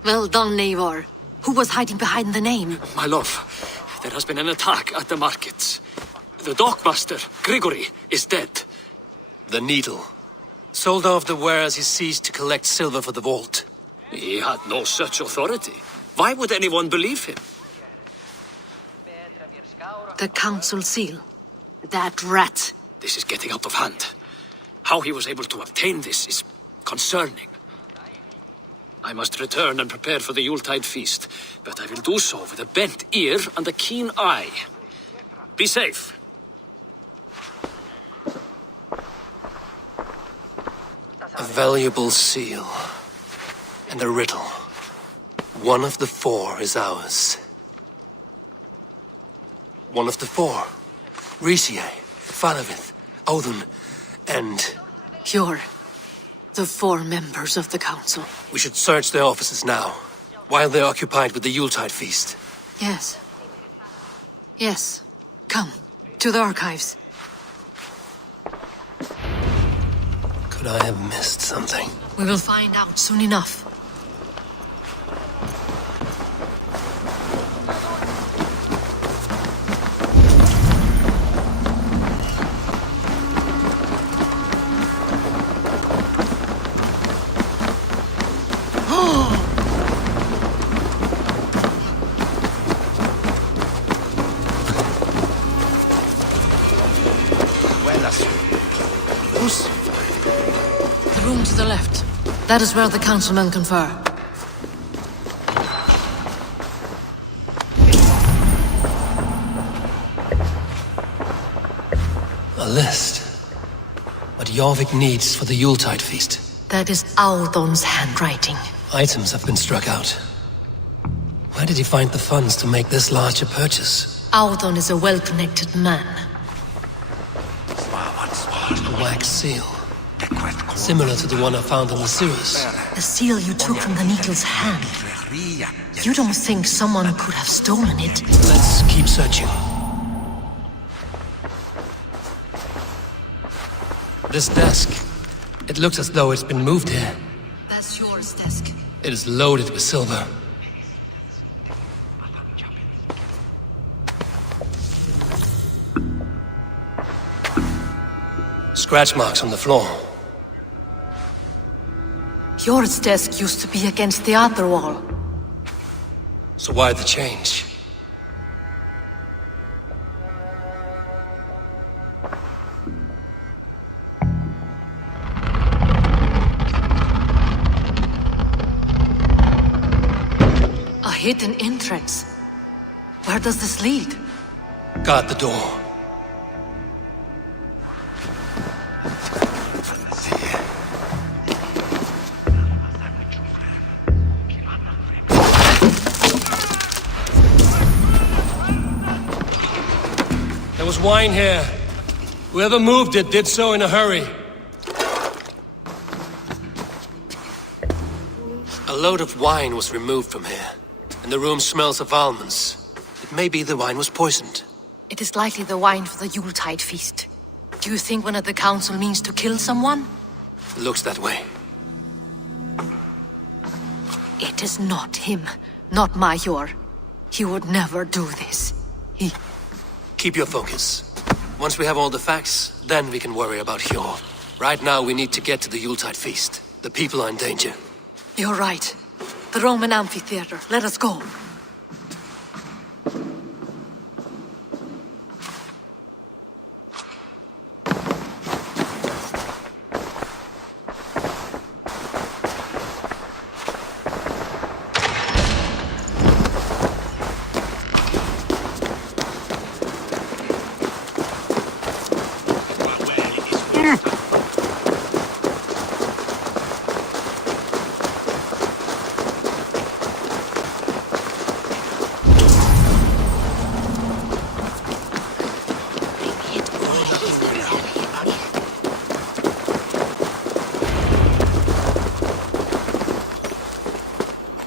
Well done, Eivor. Who was hiding behind the name? My love, there has been an attack at the markets. The dockmaster, Grigory, is dead. The needle. Sold off the wares he seized to collect silver for the vault. He had no such authority. Why would anyone believe him? The council seal. That rat. This is getting out of hand. How he was able to obtain this is concerning. I must return and prepare for the Yuletide feast, but I will do so with a bent ear and a keen eye. Be safe. A valuable seal. And a riddle. One of the four is ours. One of the four. Risier, Faravith, Odin, and... You're the four members of the council. We should search their offices now, while they're occupied with the Yuletide feast. Yes. Yes. Come, to the archives. Could I have missed something? We will find out soon enough. The room to the left. That is where the councilmen confer. A list. What Jorvik needs for the Yuletide feast. That is Audon's handwriting. Items have been struck out. Where did he find the funds to make this large a purchase? Audon is a well-connected man. A wax seal. Similar to the one I found in the sewers. The seal you took from the needle's hand. You don't think someone could have stolen it? Let's keep searching. This desk. It looks as though it's been moved here. That's yours, desk. It is loaded with silver. Scratch marks on the floor. Yours desk used to be against the other wall. So why the change? A hidden entrance. Where does this lead? Guard the door. There was wine here. Whoever moved it did so in a hurry. A load of wine was removed from here, and the room smells of almonds. It may be the wine was poisoned. It is likely the wine for the Yuletide feast. Do you think one of the council means to kill someone? Looks that way. It is not him, not Major. He would never do this. Keep your focus. Once we have all the facts, then we can worry about Hjor. Right now we need to get to the Yuletide feast. The people are in danger. You're right. The Roman amphitheater. Let us go.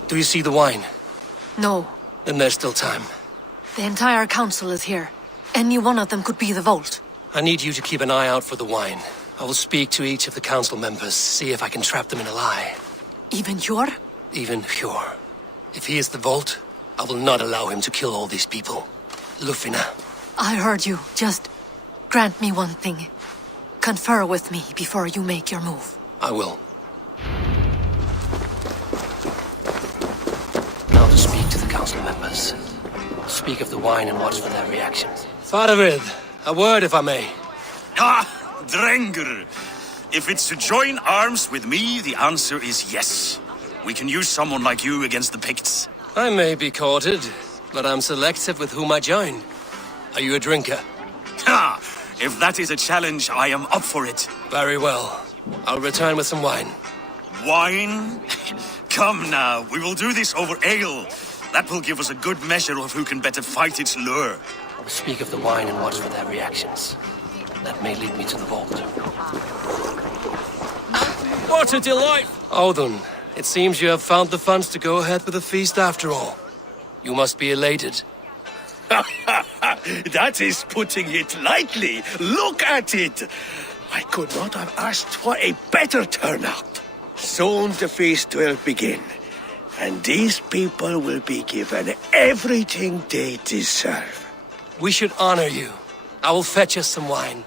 Do you see the wine? No. Then there's still time. The entire council is here. Any one of them could be the vault. I need you to keep an eye out for the wine. I will speak to each of the council members, see if I can trap them in a lie. Even Hjor? Even Hjor. If he is the vault, I will not allow him to kill all these people. Lufina. I heard you. Just grant me one thing. Confer with me before you make your move. I will. Now to speak to the council members. Speak of the wine and watch for their reactions. Faravid, a word if I may. Ah, Drenger. If it's to join arms with me, the answer is yes. We can use someone like you against the Picts. I may be courted, but I'm selective with whom I join. Are you a drinker? Ha! If that is a challenge, I am up for it. Very well. I'll return with some wine. Wine? Come now, we will do this over ale. That will give us a good measure of who can better fight its lure. I will speak of the wine and watch for their reactions. That may lead me to the vault. What a delight! Audun, it seems you have found the funds to go ahead with the feast after all. You must be elated. That is putting it lightly. Look at it. I could not have asked for a better turnout. Soon the feast will begin, and these people will be given everything they deserve. We should honor you. I will fetch us some wine.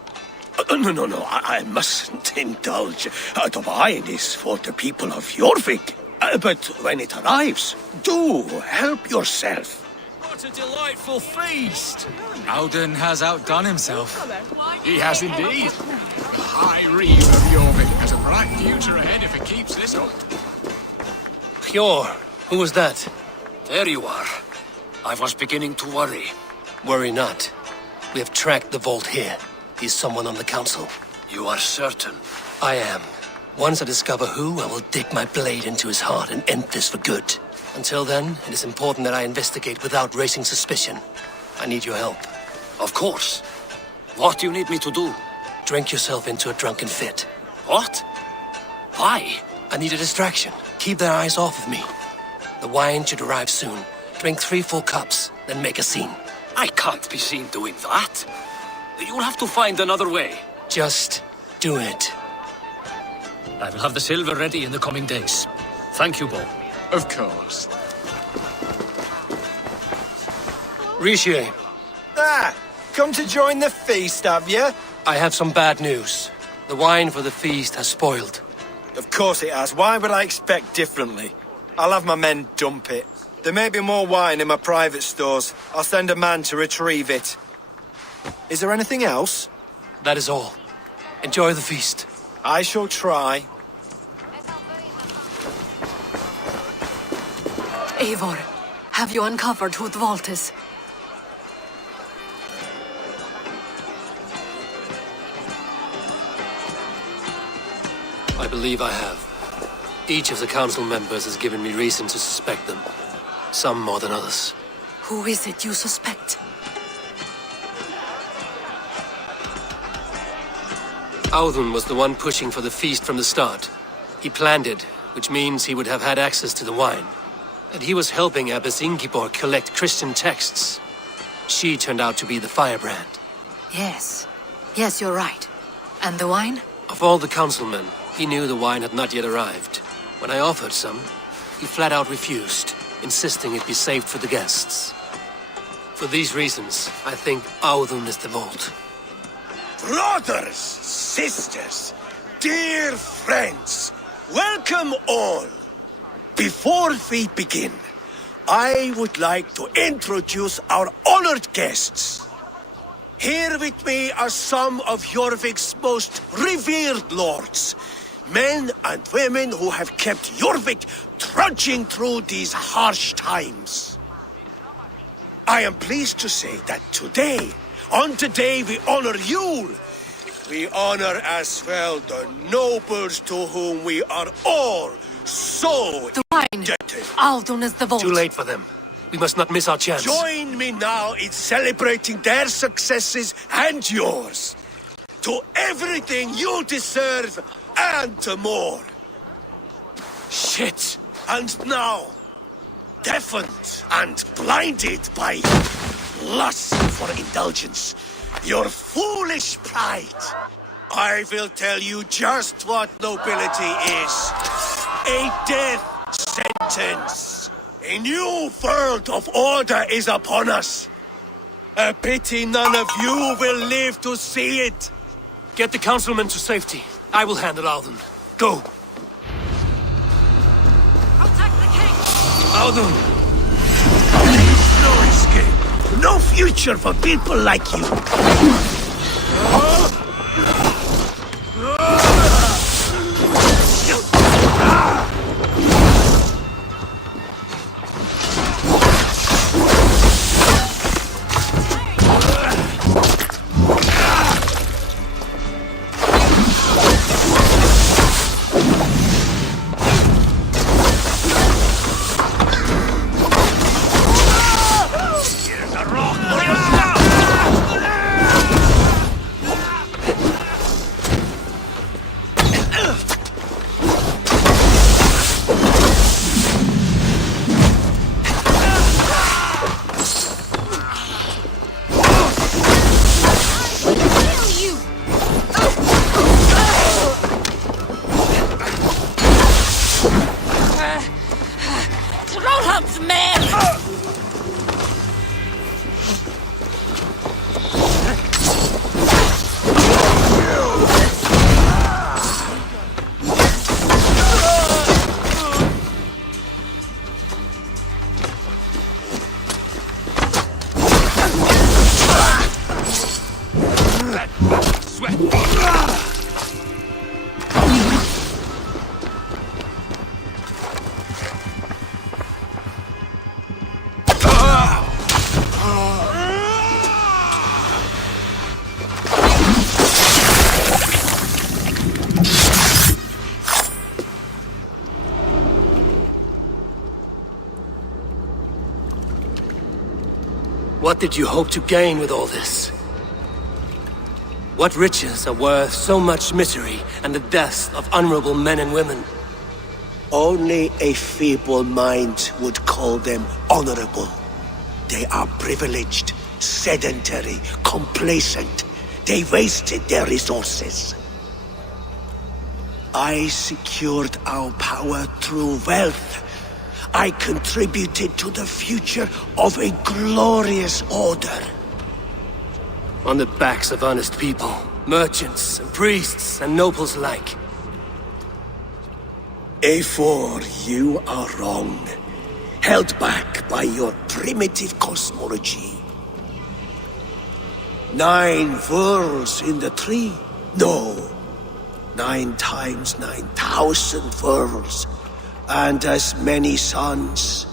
No, I mustn't indulge. The wine is for the people of Jorvik. But when it arrives, do help yourself. What a delightful feast! Audun has outdone himself. He has indeed. The High Reeve of Jorvik has a bright future ahead if it keeps this up. Hjor, who was that? There you are. I was beginning to worry. Worry not. We have tracked the vault here. He's someone on the council. You are certain? I am. Once I discover who, I will dig my blade into his heart and end this for good. Until then, it is important that I investigate without raising suspicion. I need your help. Of course. What do you need me to do? Drink yourself into a drunken fit. What? Why? I need a distraction. Keep their eyes off of me. The wine should arrive soon. Drink 3 full cups, then make a scene. I can't be seen doing that. You'll have to find another way. Just do it. I will have the silver ready in the coming days. Thank you, Bo. Of course. Rishi. Come to join the feast, have you? I have some bad news. The wine for the feast has spoiled. Of course it has. Why would I expect differently? I'll have my men dump it. There may be more wine in my private stores. I'll send a man to retrieve it. Is there anything else? That is all. Enjoy the feast. I shall try. Eivor, have you uncovered who the vault is? I believe I have. Each of the council members has given me reason to suspect them. Some more than others. Who is it you suspect? Audun was the one pushing for the feast from the start. He planned it, which means he would have had access to the wine. And he was helping Abbess Ingibor collect Christian texts. She turned out to be the firebrand. Yes. Yes, you're right. And the wine? Of all the councilmen, he knew the wine had not yet arrived. When I offered some, he flat out refused, insisting it be saved for the guests. For these reasons, I think Audun is the vault. Brothers, sisters, dear friends, welcome all. Before we begin, I would like to introduce our honored guests. Here with me are some of Jorvik's most revered lords, men and women who have kept Jorvik trudging through these harsh times. I am pleased to say that today, on the day we honor you, we honor as well the nobles to whom we are all so the wine. indebted. Audun is the vault. Too late for them. We must not miss our chance. Join me now in celebrating their successes and yours. To everything you deserve and more. Shit! And now, deafened and blinded by lust for indulgence, your foolish pride. I will tell you just what nobility is. A death sentence. A new world of order is upon us. A pity none of you will live to see it. Get the councilmen to safety. I will handle Alden. Go. Protect the king! Alden! No escape. No future for people like you. What did you hope to gain with all this? What riches are worth so much misery and the deaths of honorable men and women? Only a feeble mind would call them honorable. They are privileged, sedentary, complacent. They wasted their resources. I secured our power through wealth. I contributed to the future of a glorious order. On the backs of honest people, merchants and priests and nobles alike. A4, you are wrong. Held back by your primitive cosmology. 9 worlds in the tree? No. 9 times 9,000 worlds. And as many suns.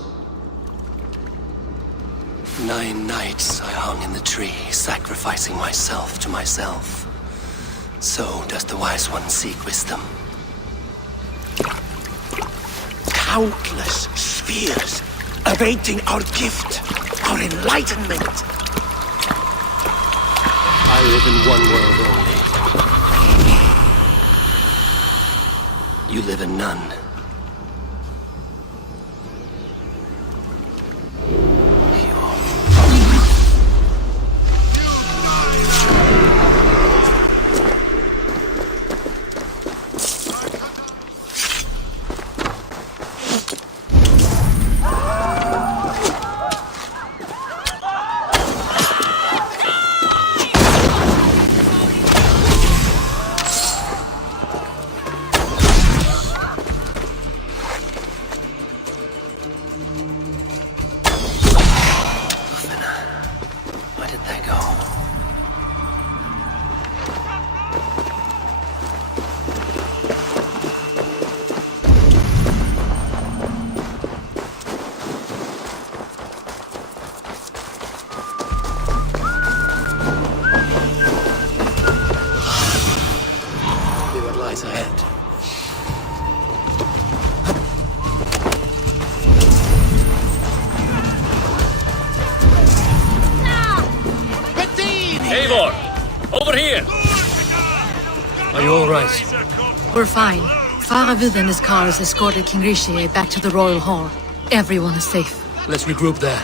9 nights I hung in the tree, sacrificing myself to myself. So does the wise one seek wisdom. Countless spheres awaiting our gift, our enlightenment. I live in one world only. You live in none. Are you all right? We're fine. Faravid and his cars escorted King Rishi back to the royal hall. Everyone is safe. Let's regroup there.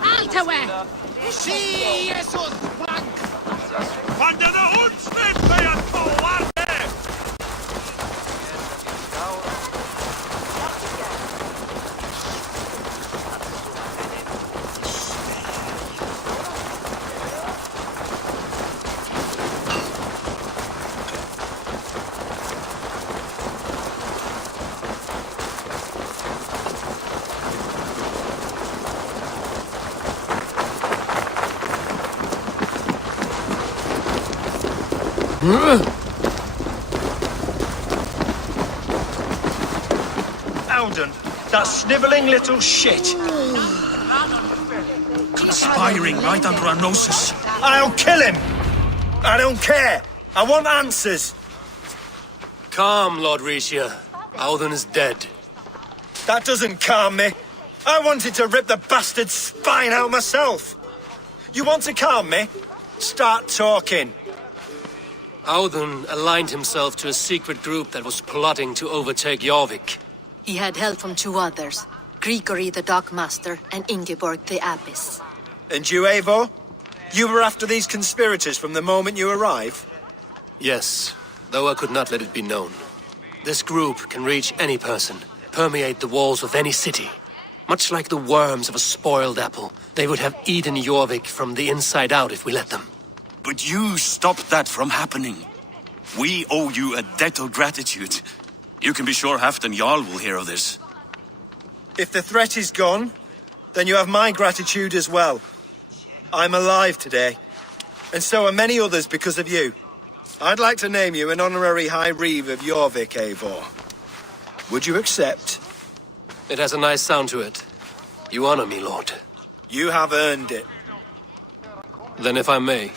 Altawe! Sí, esos blancos! Alden, that snivelling little shit. Conspiring right under our noses. I'll kill him! I don't care! I want answers! Calm, Lord Rishia. Auden is dead. That doesn't calm me. I wanted to rip the bastard's spine out myself. You want to calm me? Start talking. Auden aligned himself to a secret group that was plotting to overtake Jorvik. He had help from two others, Grigory the Dockmaster and Ingeborg the Abbess. And you, Eivor? You were after these conspirators from the moment you arrived? Yes, though I could not let it be known. This group can reach any person, permeate the walls of any city. Much like the worms of a spoiled apple, they would have eaten Jorvik from the inside out if we let them. But you stopped that from happening. We owe you a debt of gratitude. You can be sure Halfdan Jarl will hear of this. If the threat is gone, then you have my gratitude as well. I'm alive today, and so are many others because of you. I'd like to name you an honorary High Reeve of Jorvik, Eivor. Would you accept? It has a nice sound to it. You honor me, Lord. You have earned it. Then if I may,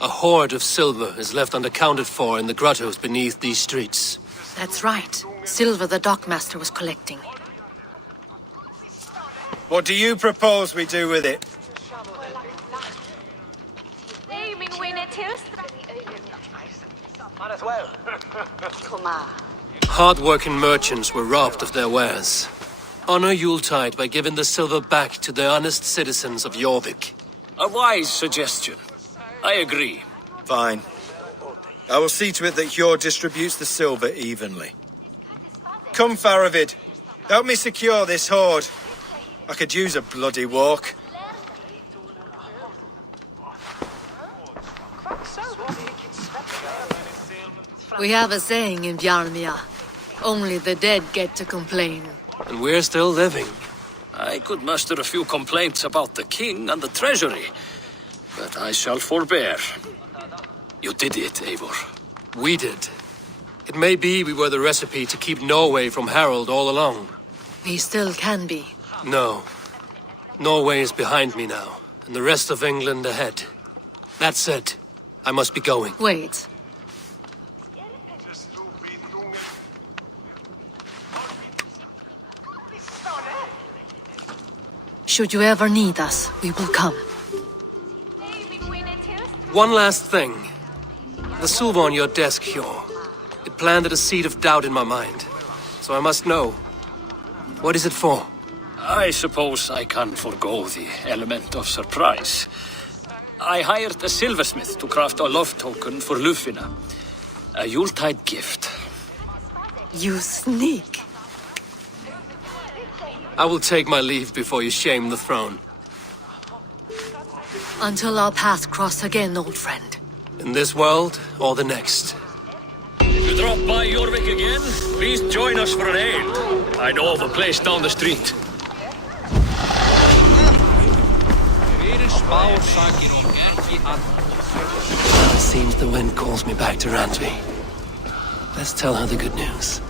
a hoard of silver is left unaccounted for in the grottos beneath these streets. That's right. Silver the Dockmaster was collecting. What do you propose we do with it? Hard-working merchants were robbed of their wares. Honor Yuletide by giving the silver back to the honest citizens of Jorvik. A wise suggestion. I agree. Fine. I will see to it that Hjord distributes the silver evenly. Come, Faravid. Help me secure this hoard. I could use a bloody walk. We have a saying in Bjarmia. Only the dead get to complain. And we're still living. I could muster a few complaints about the king and the treasury, but I shall forbear. You did it, Eivor. We did. It may be we were the recipe to keep Norway from Harald all along. We still can be. No. Norway is behind me now, and the rest of England ahead. That said, I must be going. Wait. Should you ever need us, we will come. One last thing. The silver on your desk, Hjord. It planted a seed of doubt in my mind. So I must know. What is it for? I suppose I can forego the element of surprise. I hired a silversmith to craft a love token for Lufina. A Yuletide gift. You sneak. I will take my leave before you shame the throne. Until our paths cross again, old friend. In this world, or the next. If you drop by Jorvik again, please join us for an ale. I know of a place down the street. It seems the wind calls me back to Randvi. Let's tell her the good news.